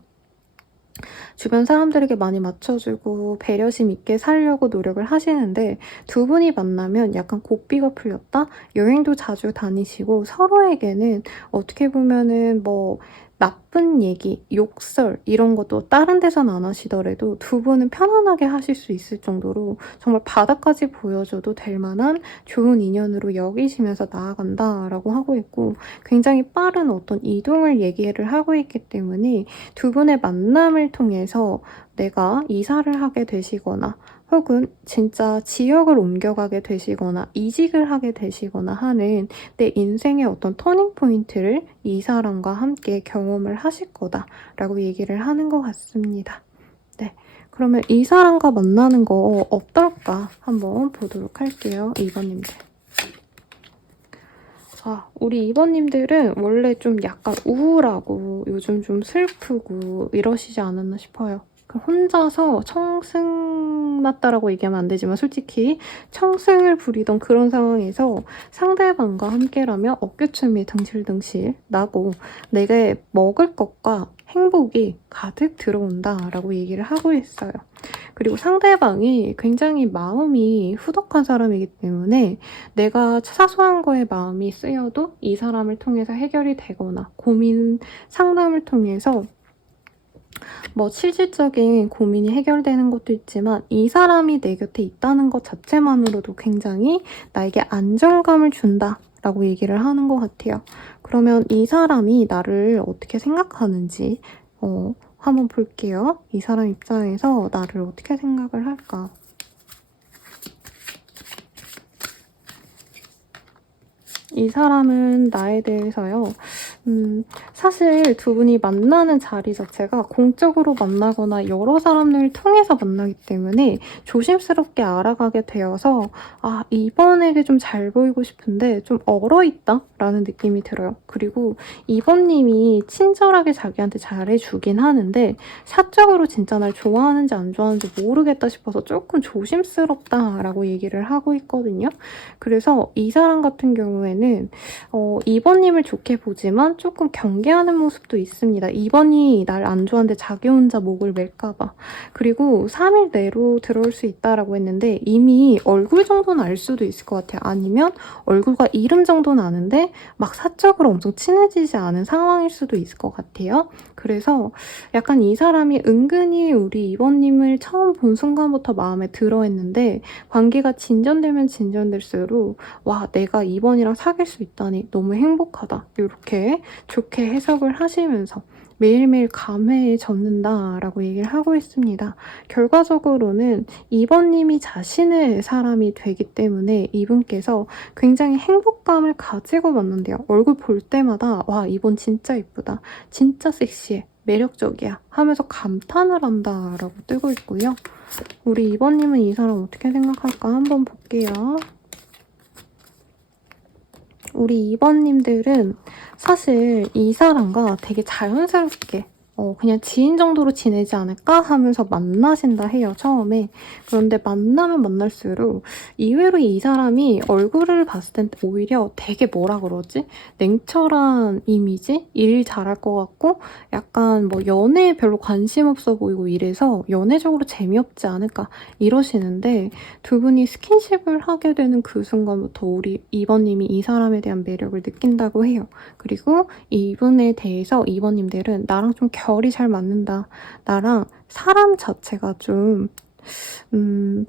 주변 사람들에게 많이 맞춰주고 배려심 있게 살려고 노력을 하시는데 두 분이 만나면 약간 고삐가 풀렸다? 여행도 자주 다니시고 서로에게는 어떻게 보면은 뭐 나쁜 얘기, 욕설 이런 것도 다른 데선 안 하시더라도 두 분은 편안하게 하실 수 있을 정도로 정말 바닥까지 보여줘도 될 만한 좋은 인연으로 여기시면서 나아간다라고 하고 있고 굉장히 빠른 어떤 이동을 얘기를 하고 있기 때문에 두 분의 만남을 통해서 내가 이사를 하게 되시거나 혹은 진짜 지역을 옮겨가게 되시거나 이직을 하게 되시거나 하는 내 인생의 어떤 터닝포인트를 이 사람과 함께 경험을 하실 거다라고 얘기를 하는 것 같습니다. 네, 그러면 이 사람과 만나는 거 어떨까 한번 보도록 할게요. 2번님들. 자, 우리 2번님들은 원래 좀 약간 우울하고 요즘 좀 슬프고 이러시지 않았나 싶어요. 혼자서 청승 났다라고 얘기하면 안 되지만 솔직히 청승을 부리던 그런 상황에서 상대방과 함께라면 어깨춤이 등실등실 나고 내게 먹을 것과 행복이 가득 들어온다라고 얘기를 하고 있어요. 그리고 상대방이 굉장히 마음이 후덕한 사람이기 때문에 내가 사소한 거에 마음이 쓰여도 이 사람을 통해서 해결이 되거나 고민 상담을 통해서 뭐 실질적인 고민이 해결되는 것도 있지만 이 사람이 내 곁에 있다는 것 자체만으로도 굉장히 나에게 안정감을 준다라고 얘기를 하는 것 같아요. 그러면 이 사람이 나를 어떻게 생각하는지 한번 볼게요. 이 사람 입장에서 나를 어떻게 생각을 할까? 이 사람은 나에 대해서요. 사실 두 분이 만나는 자리 자체가 공적으로 만나거나 여러 사람을 통해서 만나기 때문에 조심스럽게 알아가게 되어서 아, 이번에게 좀 잘 보이고 싶은데 좀 얼어있다라는 느낌이 들어요. 그리고 이번님이 친절하게 자기한테 잘해주긴 하는데 사적으로 진짜 날 좋아하는지 안 좋아하는지 모르겠다 싶어서 조금 조심스럽다라고 얘기를 하고 있거든요. 그래서 이 사람 같은 경우에는 이번님을 좋게 보지만 조금 경계하는 모습도 있습니다. 이번이 날 안 좋아하는데 자기 혼자 목을 맬까봐. 그리고 3일 내로 들어올 수 있다라고 했는데 이미 얼굴 정도는 알 수도 있을 것 같아요. 아니면 얼굴과 이름 정도는 아는데 막 사적으로 엄청 친해지지 않은 상황일 수도 있을 것 같아요. 그래서 약간 이 사람이 은근히 우리 이번님을 처음 본 순간부터 마음에 들어 했는데 관계가 진전되면 진전될수록 와, 내가 이번이랑 사귈 수 있다니 너무 행복하다. 이렇게 좋게 해석을 하시면서 매일매일 감회에 젖는다라고 얘기를 하고 있습니다. 결과적으로는 이번님이 자신의 사람이 되기 때문에 이분께서 굉장히 행복감을 가지고 만난대요. 얼굴 볼 때마다 와, 이번 진짜 이쁘다. 진짜 섹시해. 매력적이야. 하면서 감탄을 한다라고 뜨고 있고요. 우리 이번님은 이 사람 어떻게 생각할까 한번 볼게요. 우리 이번님들은 사실 이 사람과 되게 자연스럽게 그냥 지인 정도로 지내지 않을까 하면서 만나신다 해요, 처음에. 그런데 만나면 만날수록 의외로 이 사람이 얼굴을 봤을 땐 오히려 되게 뭐라 그러지? 냉철한 이미지? 일 잘할 것 같고 약간 뭐 연애에 별로 관심 없어 보이고 이래서 연애적으로 재미없지 않을까 이러시는데 두 분이 스킨십을 하게 되는 그 순간부터 우리 이번님이 이 사람에 대한 매력을 느낀다고 해요. 그리고 이분에 대해서 이번님들은 나랑 좀 결이 잘 맞는다. 나랑 사람 자체가 좀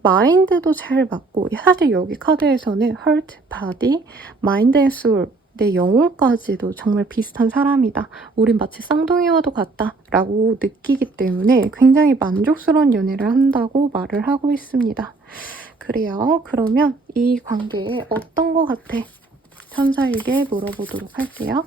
마인드도 잘 맞고 사실 여기 카드에서는 heart, body, mind and soul 내 영혼까지도 정말 비슷한 사람이다. 우린 마치 쌍둥이와도 같다. 라고 느끼기 때문에 굉장히 만족스러운 연애를 한다고 말을 하고 있습니다. 그래요. 그러면 이 관계에 어떤 것 같아? 천사에게 물어보도록 할게요.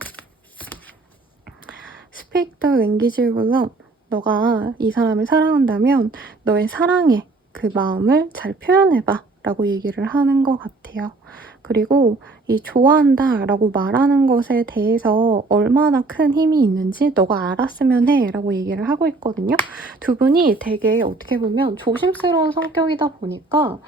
Speak the language of love. 너가 이 사람을 사랑한다면 너의 사랑의 그 마음을 잘 표현해봐 라고 얘기를 하는 것 같아요. 그리고 이 좋아한다 라고 말하는 것에 대해서 얼마나 큰 힘이 있는지 너가 알았으면 해 라고 얘기를 하고 있거든요. 두 분이 되게 어떻게 보면 조심스러운 성격이다 보니까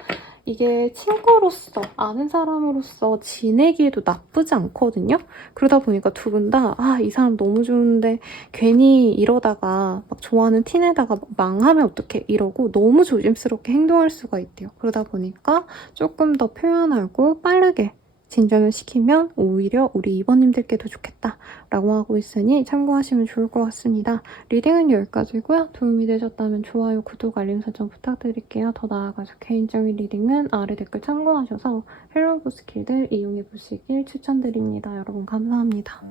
이게 친구로서 아는 사람으로서 지내기에도 나쁘지 않거든요. 그러다 보니까 두 분 다 아, 이 사람 너무 좋은데 괜히 이러다가 막 좋아하는 티내다가 망하면 어떡해 이러고 너무 조심스럽게 행동할 수가 있대요. 그러다 보니까 조금 더 표현하고 빠르게 진전을 시키면 오히려 우리 이번님들께도 좋겠다라고 하고 있으니 참고하시면 좋을 것 같습니다. 리딩은 여기까지고요. 도움이 되셨다면 좋아요, 구독, 알림 설정 부탁드릴게요. 더 나아가서 개인적인 리딩은 아래 댓글 참고하셔서 헬로우 스킬들 이용해보시길 추천드립니다. 여러분 감사합니다.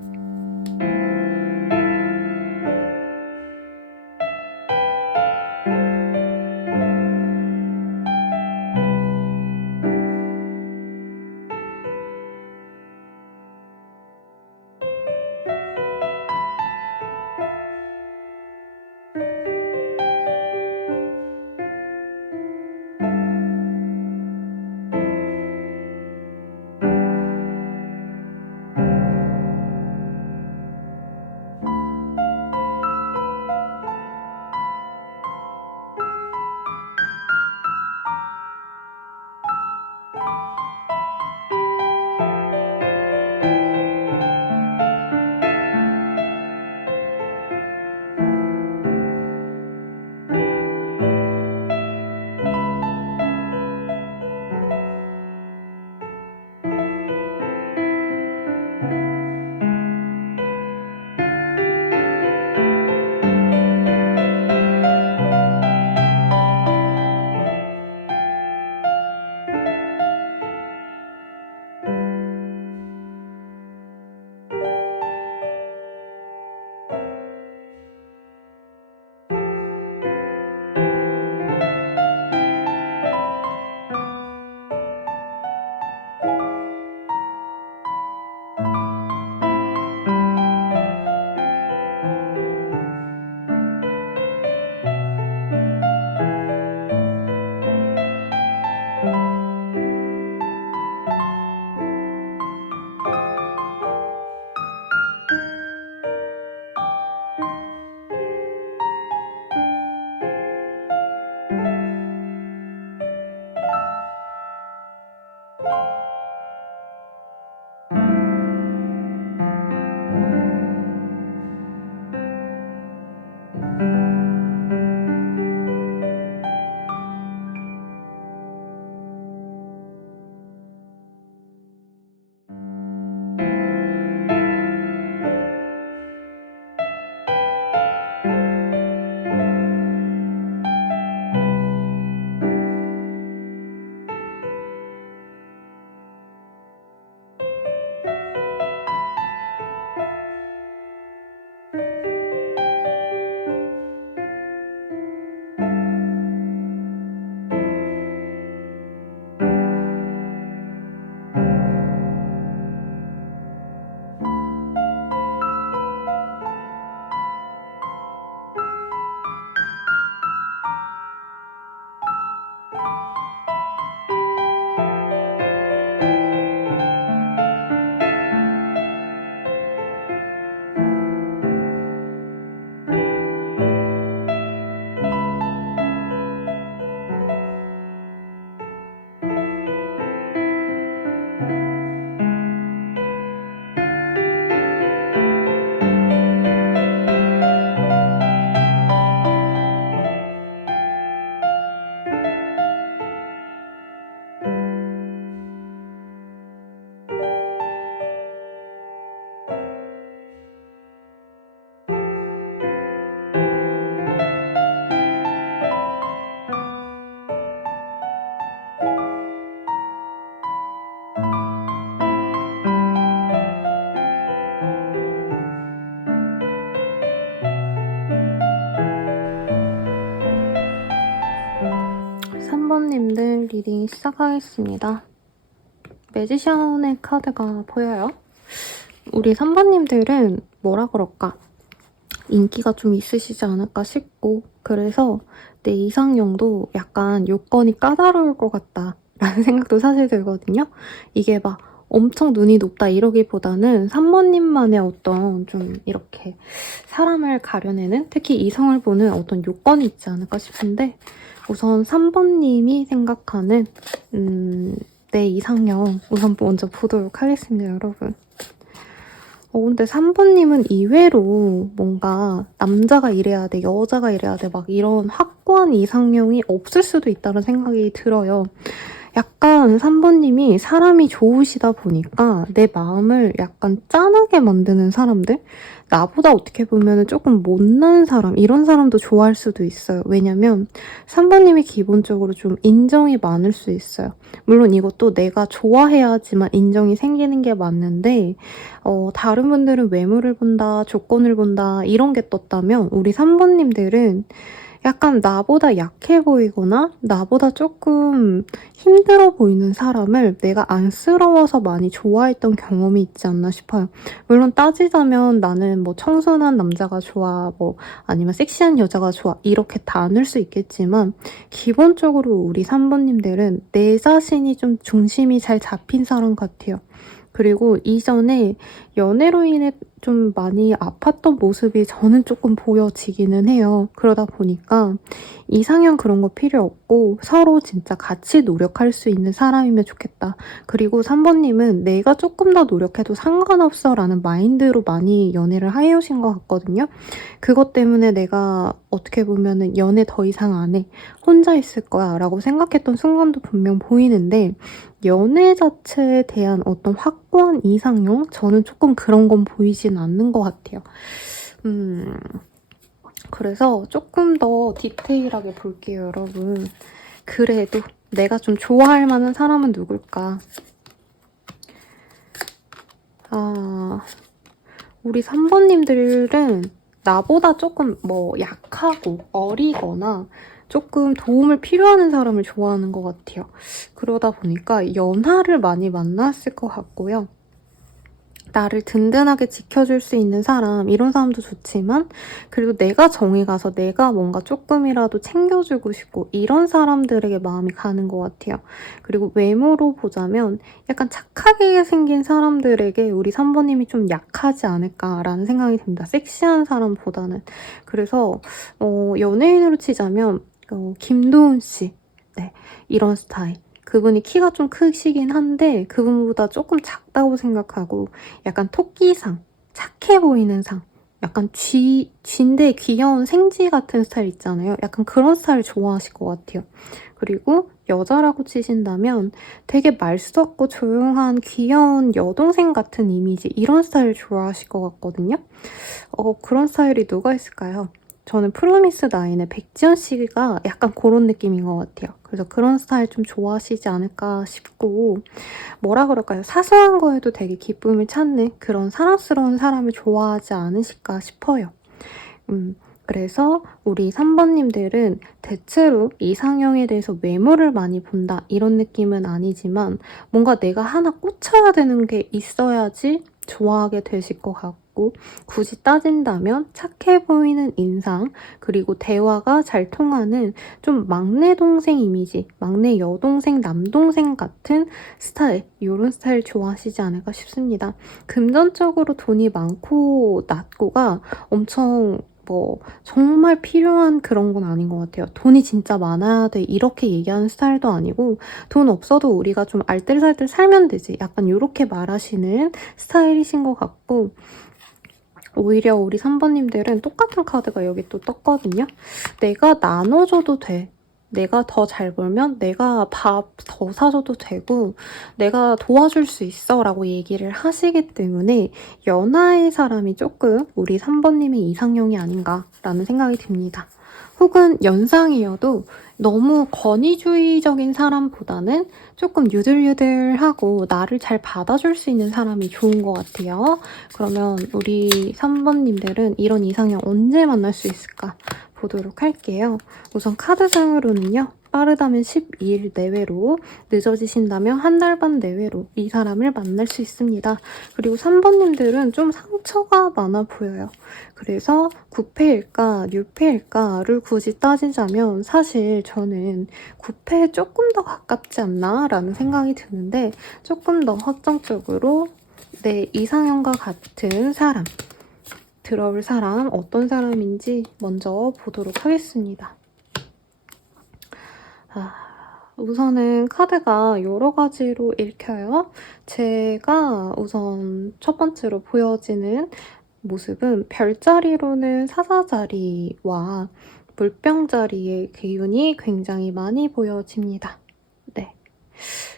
리딩 시작하겠습니다. 매지션의 카드가 보여요. 우리 3번님들은 뭐라 그럴까? 인기가 좀 있으시지 않을까 싶고, 그래서 내 이상형도 약간 요건이 까다로울 것 같다 라는 생각도 사실 들거든요. 이게 막 엄청 눈이 높다 이러기보다는 3번님만의 어떤 좀 이렇게 사람을 가려내는, 특히 이성을 보는 어떤 요건이 있지 않을까 싶은데, 우선 3번님이 생각하는 내 이상형 우선 먼저 보도록 하겠습니다, 여러분. 근데 3번님은 의외로 뭔가 남자가 이래야 돼, 여자가 이래야 돼, 막 이런 확고한 이상형이 없을 수도 있다는 생각이 들어요. 약간 3번님이 사람이 좋으시다 보니까 내 마음을 약간 짠하게 만드는 사람들? 나보다 어떻게 보면 조금 못난 사람, 이런 사람도 좋아할 수도 있어요. 왜냐면 3번님이 기본적으로 좀 인정이 많을 수 있어요. 물론 이것도 내가 좋아해야지만 인정이 생기는 게 맞는데 다른 분들은 외모를 본다, 조건을 본다 이런 게 떴다면 우리 3번님들은 약간 나보다 약해 보이거나 나보다 조금 힘들어 보이는 사람을 내가 안쓰러워서 많이 좋아했던 경험이 있지 않나 싶어요. 물론 따지자면 나는 뭐 청순한 남자가 좋아, 뭐 아니면 섹시한 여자가 좋아 이렇게 다 나눌 수 있겠지만 기본적으로 우리 3번님들은 내 자신이 좀 중심이 잘 잡힌 사람 같아요. 그리고 이전에 연애로 인해 좀 많이 아팠던 모습이 저는 조금 보여지기는 해요. 그러다 보니까 이상형 그런 거 필요 없고 서로 진짜 같이 노력할 수 있는 사람이면 좋겠다. 그리고 3번님은 내가 조금 더 노력해도 상관없어 라는 마인드로 많이 연애를 해오신 것 같거든요. 그것 때문에 내가 어떻게 보면은 연애 더 이상 안 해. 혼자 있을 거야 라고 생각했던 순간도 분명 보이는데 연애 자체에 대한 어떤 확고한 이상형? 저는 조금 그런 건 보이진 않는 것 같아요. 그래서 조금 더 디테일하게 볼게요, 여러분. 그래도 내가 좀 좋아할 만한 사람은 누굴까? 우리 3번님들은 나보다 조금 뭐 약하고 어리거나 조금 도움을 필요하는 사람을 좋아하는 것 같아요. 그러다 보니까 연하를 많이 만났을 것 같고요. 나를 든든하게 지켜줄 수 있는 사람, 이런 사람도 좋지만 그리고 내가 정이 가서 내가 뭔가 조금이라도 챙겨주고 싶고 이런 사람들에게 마음이 가는 것 같아요. 그리고 외모로 보자면 약간 착하게 생긴 사람들에게 우리 3번님이 좀 약하지 않을까라는 생각이 듭니다. 섹시한 사람보다는. 그래서 연예인으로 치자면 김도훈 씨, 네, 이런 스타일. 그분이 키가 좀 크시긴 한데 그분보다 조금 작다고 생각하고 약간 토끼상, 착해 보이는 상, 약간 쥐인데 귀여운 생쥐 같은 스타일 있잖아요. 약간 그런 스타일 좋아하실 것 같아요. 그리고 여자라고 치신다면 되게 말수없고 조용한 귀여운 여동생 같은 이미지, 이런 스타일 좋아하실 것 같거든요. 그런 스타일이 누가 있을까요? 저는 프로미스 나인의 백지연 씨가 약간 그런 느낌인 것 같아요. 그래서 그런 스타일 좀 좋아하시지 않을까 싶고, 뭐라 그럴까요? 사소한 거에도 되게 기쁨을 찾는 그런 사랑스러운 사람을 좋아하지 않으실까 싶어요. 그래서 우리 3번님들은 대체로 이상형에 대해서 외모를 많이 본다 이런 느낌은 아니지만 뭔가 내가 하나 꽂혀야 되는 게 있어야지 좋아하게 되실 것 같고, 굳이 따진다면 착해 보이는 인상, 그리고 대화가 잘 통하는 좀 막내 동생 이미지, 막내 여동생, 남동생 같은 스타일, 이런 스타일 좋아하시지 않을까 싶습니다. 금전적으로 돈이 많고 낮고가 엄청 정말 필요한 그런 건 아닌 것 같아요. 돈이 진짜 많아야 돼 이렇게 얘기하는 스타일도 아니고, 돈 없어도 우리가 좀 알뜰살뜰 살면 되지, 약간 이렇게 말하시는 스타일이신 것 같고, 오히려 우리 3번님들은 똑같은 카드가 여기 또 떴거든요. 내가 나눠줘도 돼. 내가 더 잘 벌면 내가 밥 더 사줘도 되고 내가 도와줄 수 있어 라고 얘기를 하시기 때문에 연하의 사람이 조금 우리 3번님의 이상형이 아닌가라는 생각이 듭니다. 혹은 연상이어도 너무 권위주의적인 사람보다는 조금 유들유들하고 나를 잘 받아줄 수 있는 사람이 좋은 것 같아요. 그러면 우리 3번님들은 이런 이상형 언제 만날 수 있을까 보도록 할게요. 우선 카드상으로는요. 빠르다면 12일 내외로, 늦어지신다면 한 달 반 내외로 이 사람을 만날 수 있습니다. 그리고 3번님들은 좀 상처가 많아 보여요. 그래서 9패일까 6패일까를 굳이 따지자면 사실 저는 9패에 조금 더 가깝지 않나 라는 생각이 드는데, 조금 더 확정적으로 내 이상형과 같은 사람, 들어올 사람 어떤 사람인지 먼저 보도록 하겠습니다. 우선은 카드가 여러 가지로 읽혀요. 제가 우선 첫 번째로 보여지는 모습은 별자리로는 사사자리와 물병자리의 기운이 굉장히 많이 보여집니다. 네.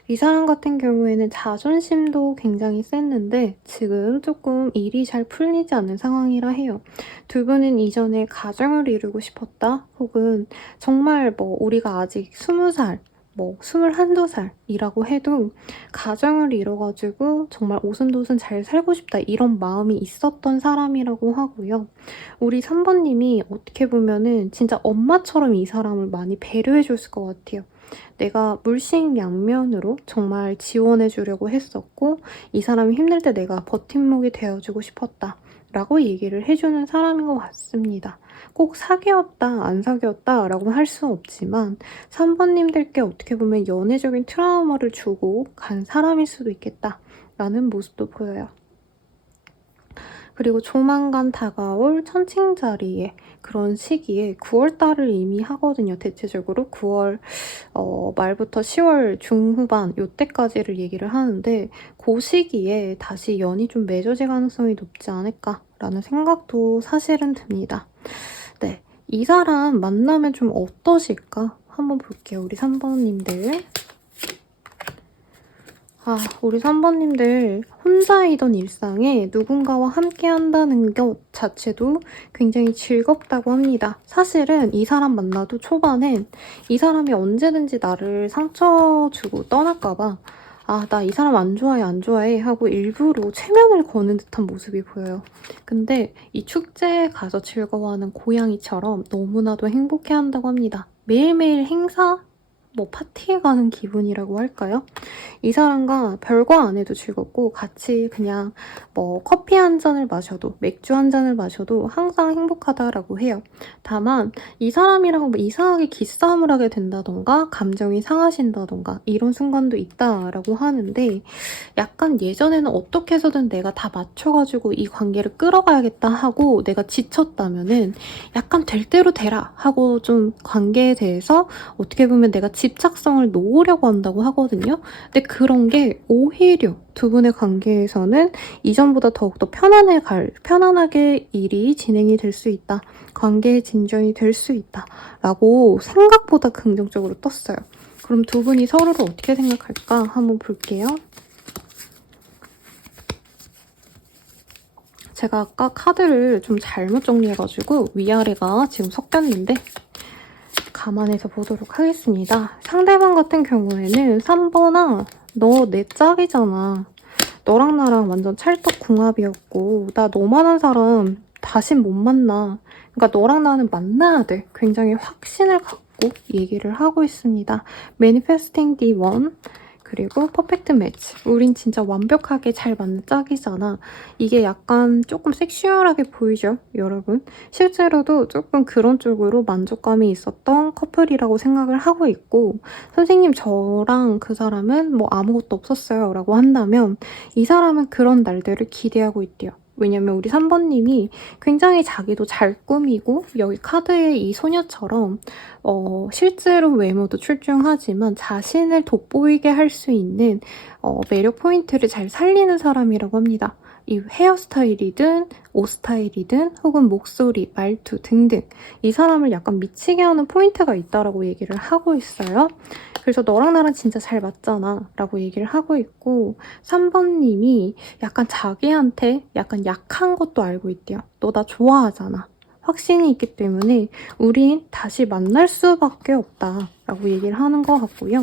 이 사람 같은 경우에는 자존심도 굉장히 셌는데 지금 조금 일이 잘 풀리지 않는 상황이라 해요. 두 분은 이전에 가정을 이루고 싶었다, 혹은 정말 우리가 아직 20살, 21~22살이라고 해도 가정을 이뤄가지고 정말 오순도순 잘 살고 싶다 이런 마음이 있었던 사람이라고 하고요. 우리 3번님이 어떻게 보면은 진짜 엄마처럼 이 사람을 많이 배려해줬을 것 같아요. 내가 물심양면으로 정말 지원해주려고 했었고 이 사람이 힘들 때 내가 버팀목이 되어주고 싶었다 라고 얘기를 해주는 사람인 것 같습니다. 꼭 사귀었다 안 사귀었다 라고 할 수 없지만 3번님들께 어떻게 보면 연애적인 트라우마를 주고 간 사람일 수도 있겠다 라는 모습도 보여요. 그리고 조만간 다가올 천칭자리에 그런 시기에 9월달을 이미 하거든요. 대체적으로 9월 말부터 10월 중후반 이때까지를 얘기를 하는데 그 시기에 다시 연이 좀 맺어질 가능성이 높지 않을까라는 생각도 사실은 듭니다. 네, 이 사람 만나면 좀 어떠실까? 한번 볼게요. 우리 3번님들. 우리 3번님들 혼자이던 일상에 누군가와 함께 한다는 것 자체도 굉장히 즐겁다고 합니다. 사실은 이 사람 만나도 초반엔 이 사람이 언제든지 나를 상처 주고 떠날까봐 나 이 사람 안 좋아해 하고 일부러 체면을 거는 듯한 모습이 보여요. 근데 이 축제에 가서 즐거워하는 고양이처럼 너무나도 행복해한다고 합니다. 매일매일 행사? 파티에 가는 기분이라고 할까요? 이 사람과 별거 안 해도 즐겁고 같이 그냥 커피 한 잔을 마셔도 맥주 한 잔을 마셔도 항상 행복하다라고 해요. 다만 이 사람이랑 이상하게 기싸움을 하게 된다던가 감정이 상하신다던가 이런 순간도 있다라고 하는데 약간 예전에는 어떻게 해서든 내가 다 맞춰가지고 이 관계를 끌어가야겠다 하고 내가 지쳤다면은 약간 될 대로 되라 하고 좀 관계에 대해서 어떻게 보면 내가 집착성을 놓으려고 한다고 하거든요. 근데 그런 게 오히려 두 분의 관계에서는 이전보다 더욱더 편안하게 일이 진행이 될 수 있다. 관계의 진전이 될 수 있다. 라고 생각보다 긍정적으로 떴어요. 그럼 두 분이 서로를 어떻게 생각할까 한번 볼게요. 제가 아까 카드를 좀 잘못 정리해가지고 위아래가 지금 섞였는데 감안해서 보도록 하겠습니다. 상대방 같은 경우에는 3번아 너 내 짝이잖아. 너랑 나랑 완전 찰떡궁합이었고 나 너만한 사람 다신 못 만나. 그러니까 너랑 나는 만나야 돼. 굉장히 확신을 갖고 얘기를 하고 있습니다. Manifesting D1 그리고 퍼펙트 매치. 우린 진짜 완벽하게 잘 맞는 짝이잖아. 이게 약간 조금 섹슈얼하게 보이죠, 여러분? 실제로도 조금 그런 쪽으로 만족감이 있었던 커플이라고 생각을 하고 있고 선생님 저랑 그 사람은 아무것도 없었어요 라고 한다면 이 사람은 그런 날들을 기대하고 있대요. 왜냐면 우리 3번님이 굉장히 자기도 잘 꾸미고 여기 카드의 이 소녀처럼 실제로 외모도 출중하지만 자신을 돋보이게 할 수 있는 매력 포인트를 잘 살리는 사람이라고 합니다. 이 헤어스타일이든 옷 스타일이든 혹은 목소리, 말투 등등 이 사람을 약간 미치게 하는 포인트가 있다라고 얘기를 하고 있어요. 그래서 너랑 나랑 진짜 잘 맞잖아 라고 얘기를 하고 있고 3번님이 약간 자기한테 약간 약한 것도 알고 있대요. 너 나 좋아하잖아. 확신이 있기 때문에 우린 다시 만날 수밖에 없다 라고 얘기를 하는 것 같고요.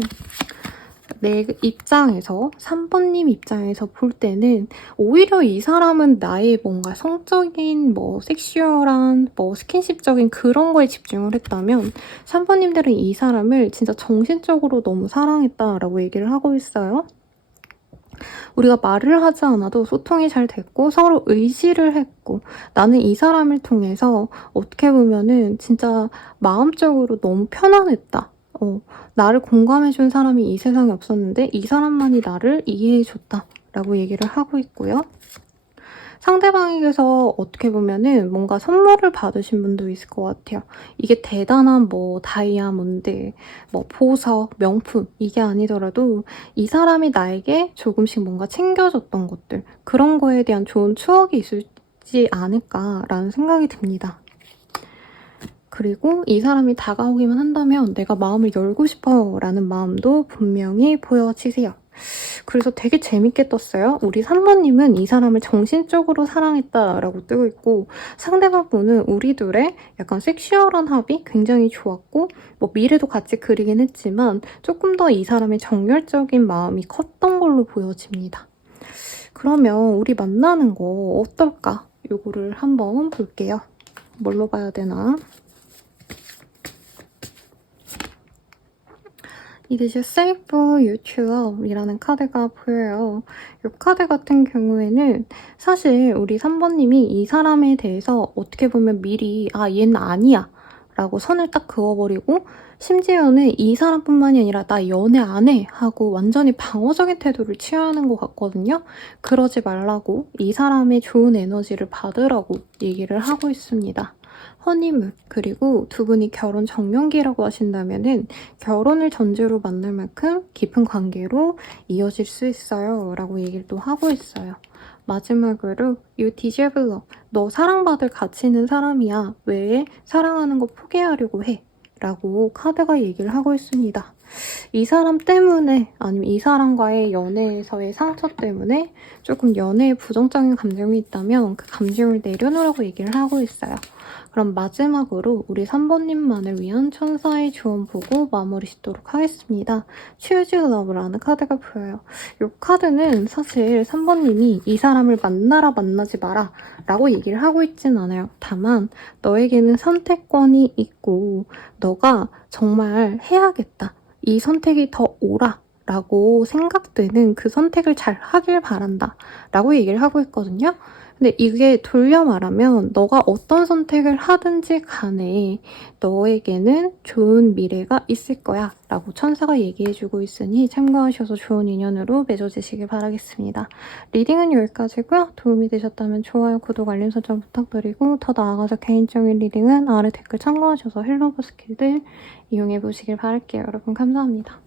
내 입장에서, 3번님 입장에서 볼 때는 오히려 이 사람은 나의 뭔가 성적인, 섹슈얼한, 스킨십적인 그런 거에 집중을 했다면 3번님들은 이 사람을 진짜 정신적으로 너무 사랑했다라고 얘기를 하고 있어요. 우리가 말을 하지 않아도 소통이 잘 됐고 서로 의지를 했고 나는 이 사람을 통해서 어떻게 보면은 진짜 마음적으로 너무 편안했다. 나를 공감해준 사람이 이 세상에 없었는데 이 사람만이 나를 이해해줬다 라고 얘기를 하고 있고요. 상대방에게서 어떻게 보면은 뭔가 선물을 받으신 분도 있을 것 같아요. 이게 대단한 다이아몬드, 보석, 명품 이게 아니더라도 이 사람이 나에게 조금씩 뭔가 챙겨줬던 것들 그런 거에 대한 좋은 추억이 있지 않을까라는 생각이 듭니다. 그리고 이 사람이 다가오기만 한다면 내가 마음을 열고 싶어 라는 마음도 분명히 보여지세요. 그래서 되게 재밌게 떴어요. 우리 3번님은 이 사람을 정신적으로 사랑했다라고 뜨고 있고 상대방 분은 우리 둘의 약간 섹슈얼한 합이 굉장히 좋았고 미래도 같이 그리긴 했지만 조금 더 이 사람의 정열적인 마음이 컸던 걸로 보여집니다. 그러면 우리 만나는 거 어떨까? 요거를 한번 볼게요. 뭘로 봐야 되나? It is safe for you to love 이라는 카드가 보여요. 이 카드 같은 경우에는 사실 우리 3번님이 이 사람에 대해서 어떻게 보면 미리 얘는 아니야 라고 선을 딱 그어버리고 심지어는 이 사람뿐만이 아니라 나 연애 안 해 하고 완전히 방어적인 태도를 취하는 것 같거든요. 그러지 말라고 이 사람의 좋은 에너지를 받으라고 얘기를 하고 있습니다. 허니문 그리고 두 분이 결혼 정년기라고 하신다면은 결혼을 전제로 만날 만큼 깊은 관계로 이어질 수 있어요 라고 얘기를 또 하고 있어요. 마지막으로 You deserve love. 너 사랑받을 가치 있는 사람이야. 왜 사랑하는 거 포기하려고 해? 라고 카드가 얘기를 하고 있습니다. 이 사람 때문에 아니면 이 사람과의 연애에서의 상처 때문에 조금 연애에 부정적인 감정이 있다면 그 감정을 내려놓으라고 얘기를 하고 있어요. 그럼 마지막으로 우리 3번님만을 위한 천사의 조언 보고 마무리 짓도록 하겠습니다. Choose Love라는 카드가 보여요. 이 카드는 사실 3번님이 이 사람을 만나라 만나지 마라 라고 얘기를 하고 있진 않아요. 다만 너에게는 선택권이 있고 너가 정말 해야겠다. 이 선택이 더 옳아 라고 생각되는 그 선택을 잘 하길 바란다 라고 얘기를 하고 있거든요. 근데 이게 돌려 말하면 너가 어떤 선택을 하든지 간에 너에게는 좋은 미래가 있을 거야 라고 천사가 얘기해주고 있으니 참고하셔서 좋은 인연으로 맺어지시길 바라겠습니다. 리딩은 여기까지고요. 도움이 되셨다면 좋아요, 구독, 알림 설정 부탁드리고 더 나아가서 개인적인 리딩은 아래 댓글 참고하셔서 헬로버 스킬들 이용해보시길 바랄게요. 여러분 감사합니다.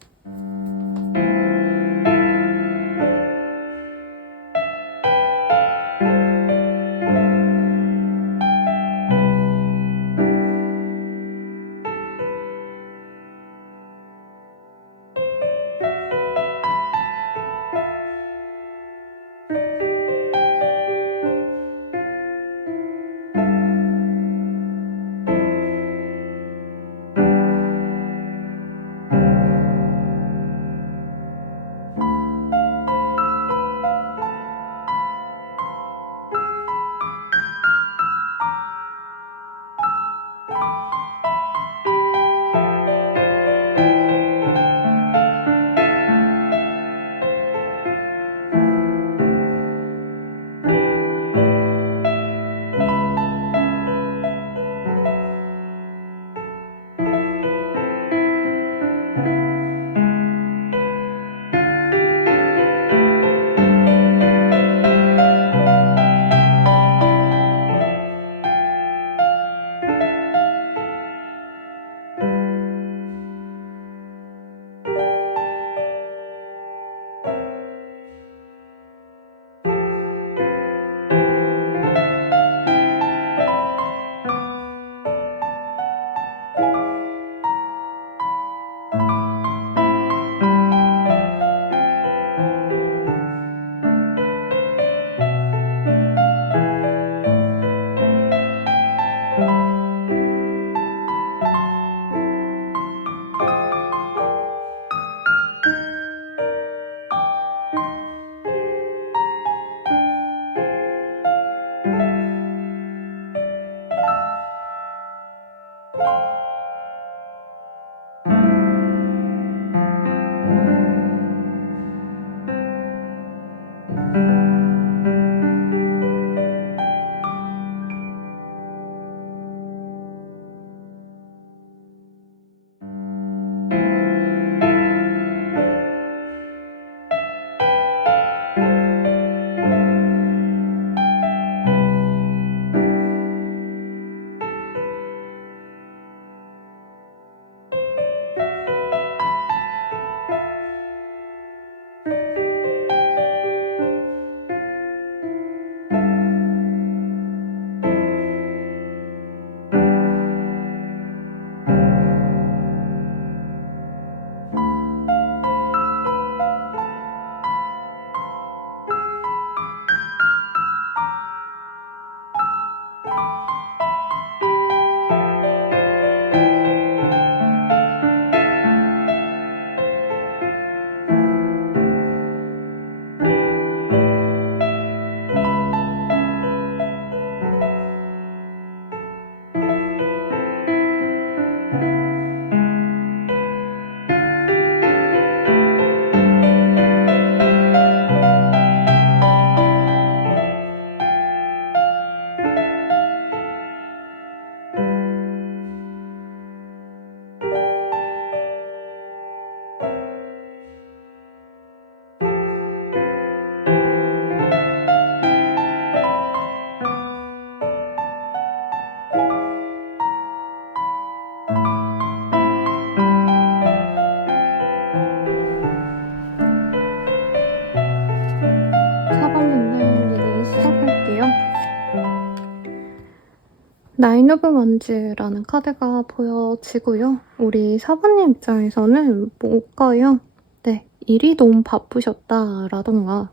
나인 오브 원즈라는 카드가 보여지고요. 우리 사부님 입장에서는 뭘까요? 네, 일이 너무 바쁘셨다라던가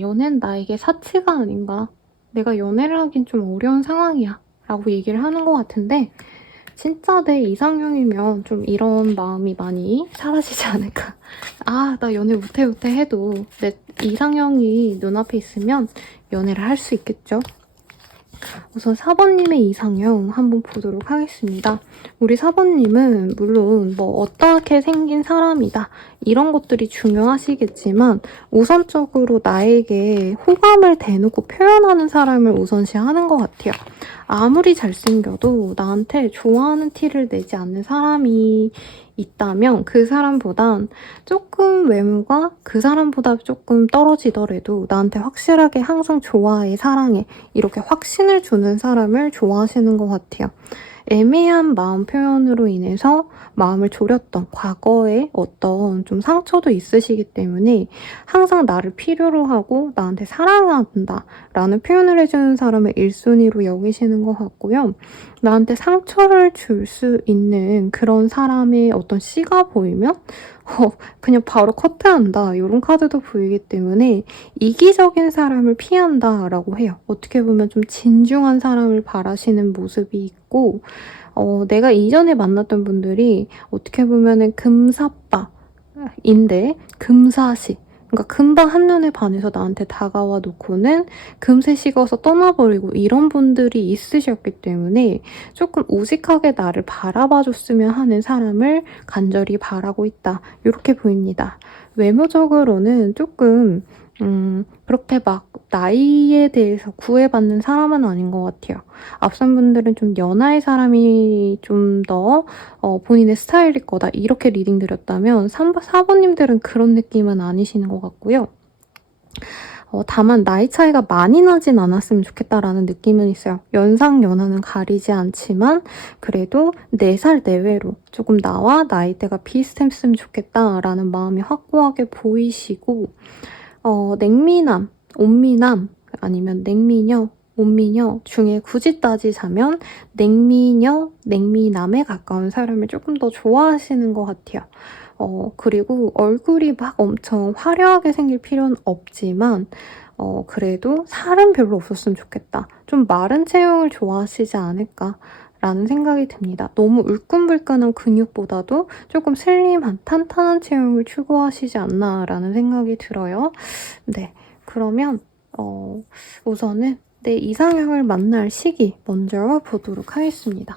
연애는 나에게 사치가 아닌가? 내가 연애를 하긴 좀 어려운 상황이야 라고 얘기를 하는 것 같은데 진짜 내 이상형이면 좀 이런 마음이 많이 사라지지 않을까. 나 연애 못해 해도 내 이상형이 눈앞에 있으면 연애를 할 수 있겠죠. 우선 4번님의 이상형 한번 보도록 하겠습니다. 우리 4번님은 물론 뭐 어떻게 생긴 사람이다 이런 것들이 중요하시겠지만 우선적으로 나에게 호감을 대놓고 표현하는 사람을 우선시하는 것 같아요. 아무리 잘생겨도 나한테 좋아하는 티를 내지 않는 사람이 있다면 그 사람보단 조금 외모가 그 사람보다 조금 떨어지더라도 나한테 확실하게 항상 좋아해, 사랑해 이렇게 확신을 주는 사람을 좋아하시는 것 같아요. 애매한 마음 표현으로 인해서 마음을 졸였던 과거에 어떤 좀 상처도 있으시기 때문에 항상 나를 필요로 하고 나한테 사랑한다 라는 표현을 해주는 사람을 1순위로 여기시는 것 같고요. 나한테 상처를 줄 수 있는 그런 사람의 어떤 씨가 보이면 그냥 바로 커트한다 이런 카드도 보이기 때문에 이기적인 사람을 피한다 라고 해요. 어떻게 보면 좀 진중한 사람을 바라시는 모습이 있고 내가 이전에 만났던 분들이 어떻게 보면은 금사빠인데 금사시 그러니까 금방 한눈에 반해서 나한테 다가와 놓고는 금세 식어서 떠나버리고 이런 분들이 있으셨기 때문에 조금 우직하게 나를 바라봐줬으면 하는 사람을 간절히 바라고 있다. 이렇게 보입니다. 외모적으로는 조금 그렇게 막 나이에 대해서 구애받는 사람은 아닌 것 같아요. 앞선 분들은 좀 연하의 사람이 좀 더 본인의 스타일일 거다 이렇게 리딩 드렸다면 4번님들은 그런 느낌은 아니시는 것 같고요. 다만 나이 차이가 많이 나진 않았으면 좋겠다라는 느낌은 있어요. 연상 연하는 가리지 않지만 그래도 4살 내외로 조금 나와 나이대가 비슷했으면 좋겠다라는 마음이 확고하게 보이시고 냉미남, 온미남 아니면 냉미녀, 온미녀 중에 굳이 따지자면 냉미녀, 냉미남에 가까운 사람을 조금 더 좋아하시는 것 같아요. 그리고 얼굴이 막 엄청 화려하게 생길 필요는 없지만 그래도 살은 별로 없었으면 좋겠다. 좀 마른 체형을 좋아하시지 않을까 라는 생각이 듭니다. 너무 울끈불끈한 근육보다도 조금 슬림한 탄탄한 체형을 추구하시지 않나 라는 생각이 들어요. 네, 그러면 우선은 내 이상형을 만날 시기 먼저 보도록 하겠습니다.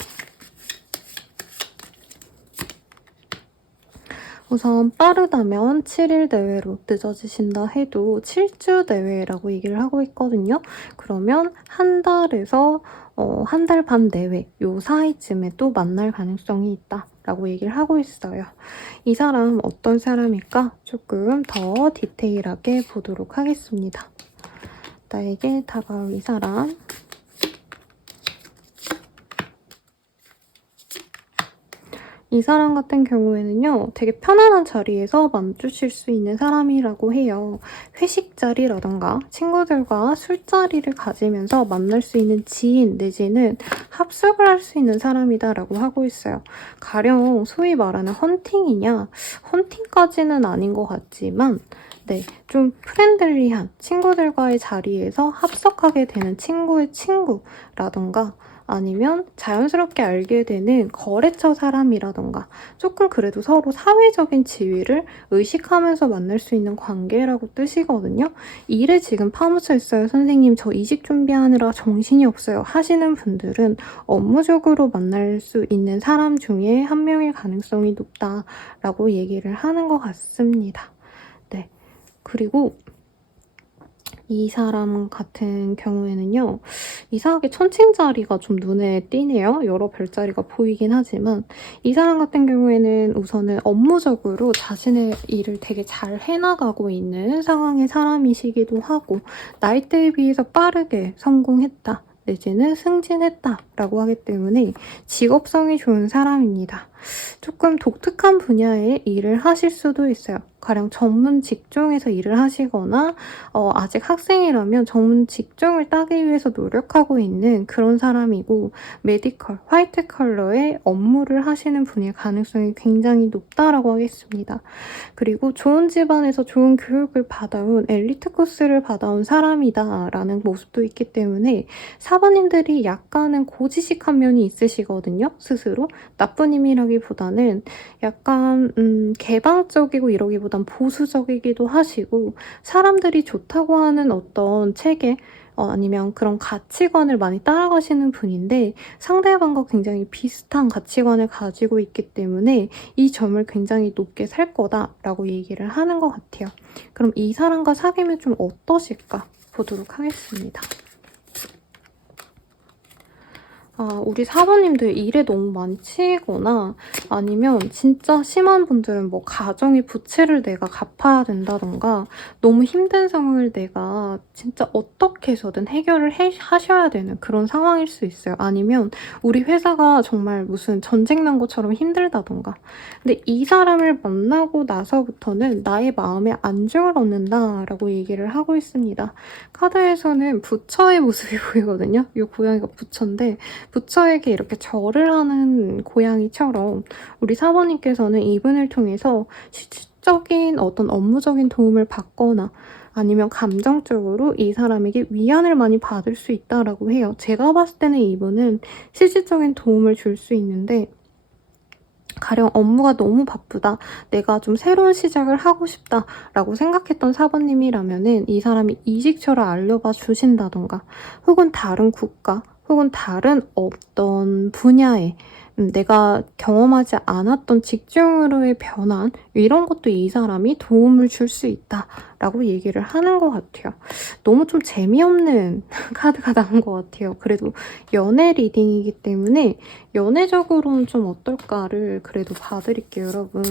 우선 빠르다면 7일 내외로 늦어지신다 해도 7주 내외라고 얘기를 하고 있거든요. 그러면 한 달에서 한 달 반 내외 요 사이쯤에 또 만날 가능성이 있다 라고 얘기를 하고 있어요. 이 사람 어떤 사람일까? 조금 더 디테일하게 보도록 하겠습니다. 나에게 다가올 이 사람 이 사람 같은 경우에는요, 되게 편안한 자리에서 맘주실 수 있는 사람이라고 해요. 회식 자리라던가 친구들과 술자리를 가지면서 만날 수 있는 지인 내지는 합숙을 할 수 있는 사람이다라고 하고 있어요. 가령 소위 말하는 헌팅이냐? 헌팅까지는 아닌 것 같지만 네, 좀 프렌들리한 친구들과의 자리에서 합석하게 되는 친구의 친구라던가 아니면 자연스럽게 알게 되는 거래처 사람이라던가 조금 그래도 서로 사회적인 지위를 의식하면서 만날 수 있는 관계라고 뜻이거든요. 일에 지금 파묻혀 있어요. 선생님 저 이직 준비하느라 정신이 없어요 하시는 분들은 업무적으로 만날 수 있는 사람 중에 한 명일 가능성이 높다라고 얘기를 하는 것 같습니다. 네, 그리고 이 사람 같은 경우에는요. 이상하게 천칭 자리가 좀 눈에 띄네요. 여러 별자리가 보이긴 하지만 이 사람 같은 경우에는 우선은 업무적으로 자신의 일을 되게 잘 해나가고 있는 상황의 사람이시기도 하고 나이대에 비해서 빠르게 성공했다. 내지는 승진했다라고 하기 때문에 직업성이 좋은 사람입니다. 조금 독특한 분야의 일을 하실 수도 있어요. 가령 전문 직종에서 일을 하시거나 아직 학생이라면 전문 직종을 따기 위해서 노력하고 있는 그런 사람이고 메디컬, 화이트 컬러의 업무를 하시는 분일 가능성이 굉장히 높다라고 하겠습니다. 그리고 좋은 집안에서 좋은 교육을 받아온 엘리트 코스를 받아온 사람이다라는 모습도 있기 때문에 4번님들이 약간은 고지식한 면이 있으시거든요. 스스로. 나쁜 의미라기보다는 약간 개방적이고 이러기보단 보수적이기도 하시고 사람들이 좋다고 하는 어떤 체계 아니면 그런 가치관을 많이 따라가시는 분인데 상대방과 굉장히 비슷한 가치관을 가지고 있기 때문에 이 점을 굉장히 높게 살 거다라고 얘기를 하는 것 같아요. 그럼 이 사람과 사귀면 좀 어떠실까 보도록 하겠습니다. 우리 사모님들 일에 너무 많이 치이거나 아니면 진짜 심한 분들은 뭐 가정의 부채를 내가 갚아야 된다던가 너무 힘든 상황을 내가 진짜 어떻게 해서든 해결을 하셔야 되는 그런 상황일 수 있어요. 아니면 우리 회사가 정말 무슨 전쟁 난 것처럼 힘들다던가. 근데 이 사람을 만나고 나서부터는 나의 마음에 안정을 얻는다라고 얘기를 하고 있습니다. 카드에서는 부처의 모습이 보이거든요. 이 고양이가 부처인데 부처에게 이렇게 절을 하는 고양이처럼 우리 사모님께서는 이분을 통해서 실질적인 어떤 업무적인 도움을 받거나 아니면 감정적으로 이 사람에게 위안을 많이 받을 수 있다라고 해요. 제가 봤을 때는 이분은 실질적인 도움을 줄 수 있는데 가령 업무가 너무 바쁘다. 내가 좀 새로운 시작을 하고 싶다. 라고 생각했던 사번님이라면은 이 사람이 이직처를 알려봐 주신다던가 혹은 다른 국가 혹은 다른 어떤 분야에 내가 경험하지 않았던 직종으로의 변환 이런 것도 이 사람이 도움을 줄 수 있다라고 얘기를 하는 것 같아요. 너무 좀 재미없는 카드가 나온 것 같아요. 그래도 연애 리딩이기 때문에 연애적으로는 좀 어떨까를 그래도 봐드릴게요, 여러분.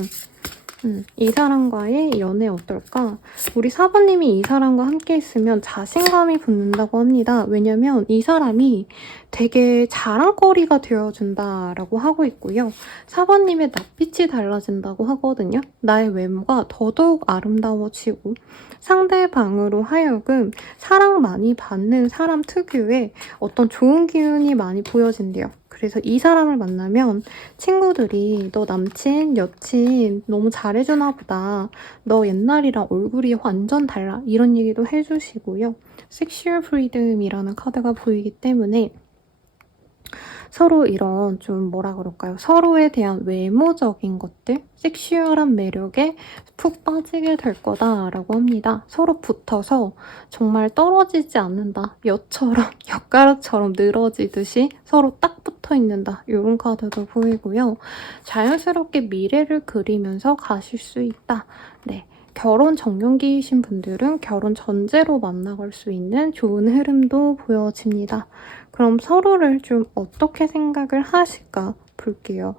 이 사람과의 연애 어떨까? 우리 사부님이 이 사람과 함께 있으면 자신감이 붙는다고 합니다. 왜냐면 이 사람이 되게 자랑거리가 되어준다라고 하고 있고요. 사부님의 낯빛이 달라진다고 하거든요. 나의 외모가 더더욱 아름다워지고 상대방으로 하여금 사랑 많이 받는 사람 특유의 어떤 좋은 기운이 많이 보여진대요. 그래서 이 사람을 만나면 친구들이 너 남친, 여친 너무 잘해주나 보다. 너 옛날이랑 얼굴이 완전 달라. 이런 얘기도 해주시고요. 섹슈얼 프리덤이라는 카드가 보이기 때문에 서로 이런 좀 뭐라 그럴까요? 서로에 대한 외모적인 것들, 섹슈얼한 매력에 푹 빠지게 될 거다라고 합니다. 서로 붙어서 정말 떨어지지 않는다. 엿처럼, 엿가루처럼 늘어지듯이 서로 딱 붙어 있는다. 이런 카드도 보이고요. 자연스럽게 미래를 그리면서 가실 수 있다. 네. 결혼 정년기이신 분들은 결혼 전제로 만나갈 수 있는 좋은 흐름도 보여집니다. 그럼 서로를 좀 어떻게 생각을 하실까 볼게요.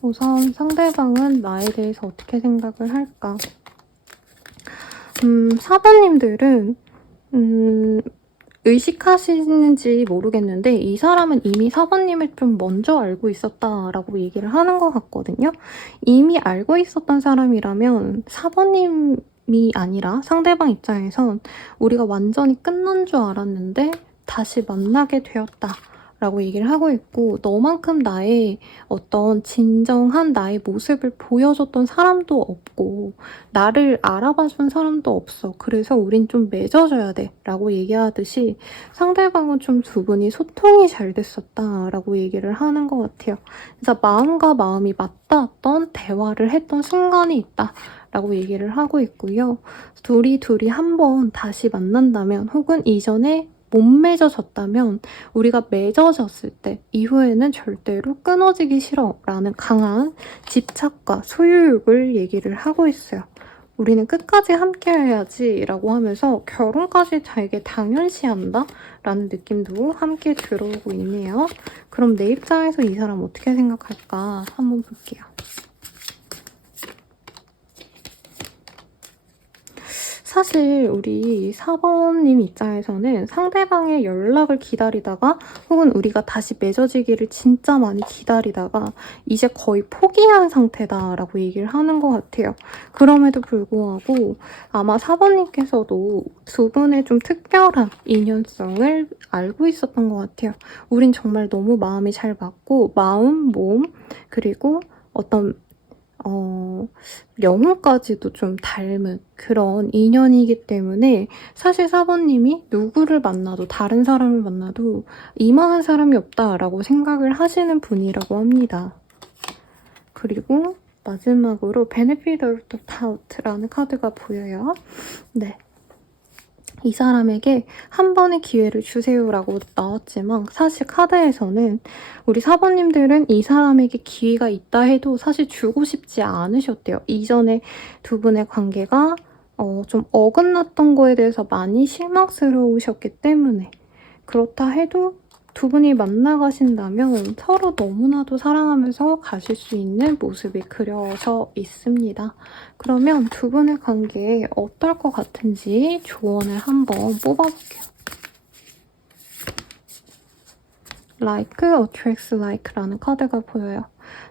우선 상대방은 나에 대해서 어떻게 생각을 할까? 4번님들은 의식하시는지 모르겠는데 이 사람은 이미 4번님을 좀 먼저 알고 있었다라고 얘기를 하는 것 같거든요. 이미 알고 있었던 사람이라면 4번님이 아니라 상대방 입장에선 우리가 완전히 끝난 줄 알았는데 다시 만나게 되었다. 라고 얘기를 하고 있고 너만큼 나의 어떤 진정한 나의 모습을 보여줬던 사람도 없고 나를 알아봐준 사람도 없어. 그래서 우린 좀 맺어줘야 돼 라고 얘기하듯이 상대방은 좀 두 분이 소통이 잘 됐었다 라고 얘기를 하는 것 같아요. 그래서 마음과 마음이 맞닿았던 대화를 했던 순간이 있다 라고 얘기를 하고 있고요. 둘이 한번 다시 만난다면 혹은 이전에 못 맺어졌다면 우리가 맺어졌을 때 이후에는 절대로 끊어지기 싫어 라는 강한 집착과 소유욕을 얘기를 하고 있어요. 우리는 끝까지 함께 해야지 라고 하면서 결혼까지 되게 당연시한다 라는 느낌도 함께 들어오고 있네요. 그럼 내 입장에서 이 사람 어떻게 생각할까 한번 볼게요. 사실 우리 4번님 입장에서는 상대방의 연락을 기다리다가 혹은 우리가 다시 맺어지기를 진짜 많이 기다리다가 이제 거의 포기한 상태다라고 얘기를 하는 것 같아요. 그럼에도 불구하고 아마 4번님께서도 두 분의 좀 특별한 인연성을 알고 있었던 것 같아요. 우린 정말 너무 마음이 잘 맞고 마음, 몸, 그리고 어떤 영혼까지도 좀 닮은 그런 인연이기 때문에 사실 4번님이 누구를 만나도 다른 사람을 만나도 이만한 사람이 없다라고 생각을 하시는 분이라고 합니다. 그리고 마지막으로 Benefit of the Doubt라는 카드가 보여요. 네. 이 사람에게 한 번의 기회를 주세요라고 나왔지만 사실 카드에서는 우리 4번님들은 이 사람에게 기회가 있다 해도 사실 주고 싶지 않으셨대요. 이전에 두 분의 관계가 좀 어긋났던 거에 대해서 많이 실망스러우셨기 때문에 그렇다 해도 두 분이 만나가신다면 서로 너무나도 사랑하면서 가실 수 있는 모습이 그려져 있습니다. 그러면 두 분의 관계 어떨 것 같은지 조언을 한번 뽑아볼게요. Like attracts like라는 카드가 보여요.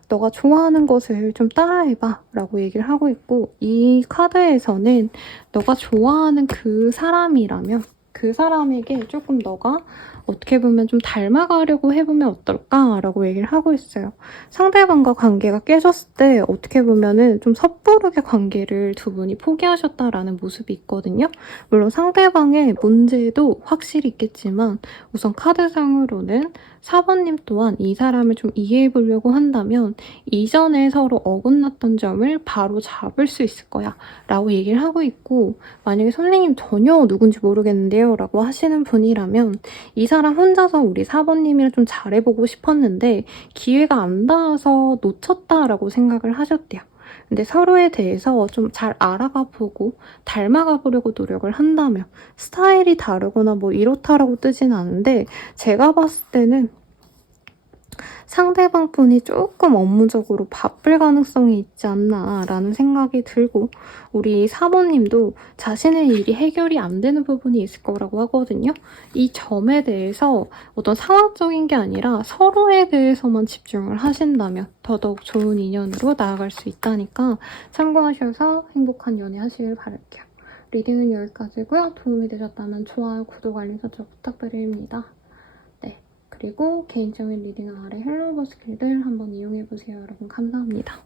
너가 좋아하는 것을 좀 따라해봐 라고 얘기를 하고 있고 이 카드에서는 너가 좋아하는 그 사람이라면 그 사람에게 조금 너가 어떻게 보면 좀 닮아가려고 해보면 어떨까라고 얘기를 하고 있어요. 상대방과 관계가 깨졌을 때 어떻게 보면은 좀 섣부르게 관계를 두 분이 포기하셨다라는 모습이 있거든요. 물론 상대방의 문제도 확실히 있겠지만 우선 카드상으로는 4번님 또한 이 사람을 좀 이해해보려고 한다면 이전에 서로 어긋났던 점을 바로 잡을 수 있을 거야 라고 얘기를 하고 있고 만약에 선생님 전혀 누군지 모르겠는데요 라고 하시는 분이라면 이 사람 혼자서 우리 4번님이랑 좀 잘해보고 싶었는데 기회가 안 닿아서 놓쳤다라고 생각을 하셨대요. 근데 서로에 대해서 좀 잘 알아가보고 닮아가보려고 노력을 한다면 스타일이 다르거나 뭐 이렇다라고 뜨진 않은데 제가 봤을 때는 상대방 분이 조금 업무적으로 바쁠 가능성이 있지 않나라는 생각이 들고 우리 사모님도 자신의 일이 해결이 안 되는 부분이 있을 거라고 하거든요. 이 점에 대해서 어떤 상황적인 게 아니라 서로에 대해서만 집중을 하신다면 더더욱 좋은 인연으로 나아갈 수 있다니까 참고하셔서 행복한 연애 하시길 바랄게요. 리딩은 여기까지고요. 도움이 되셨다면 좋아요, 구독, 알림 설정 부탁드립니다. 그리고 개인적인 리딩 아래 헬로버 스킬들 한번 이용해보세요. 여러분 감사합니다.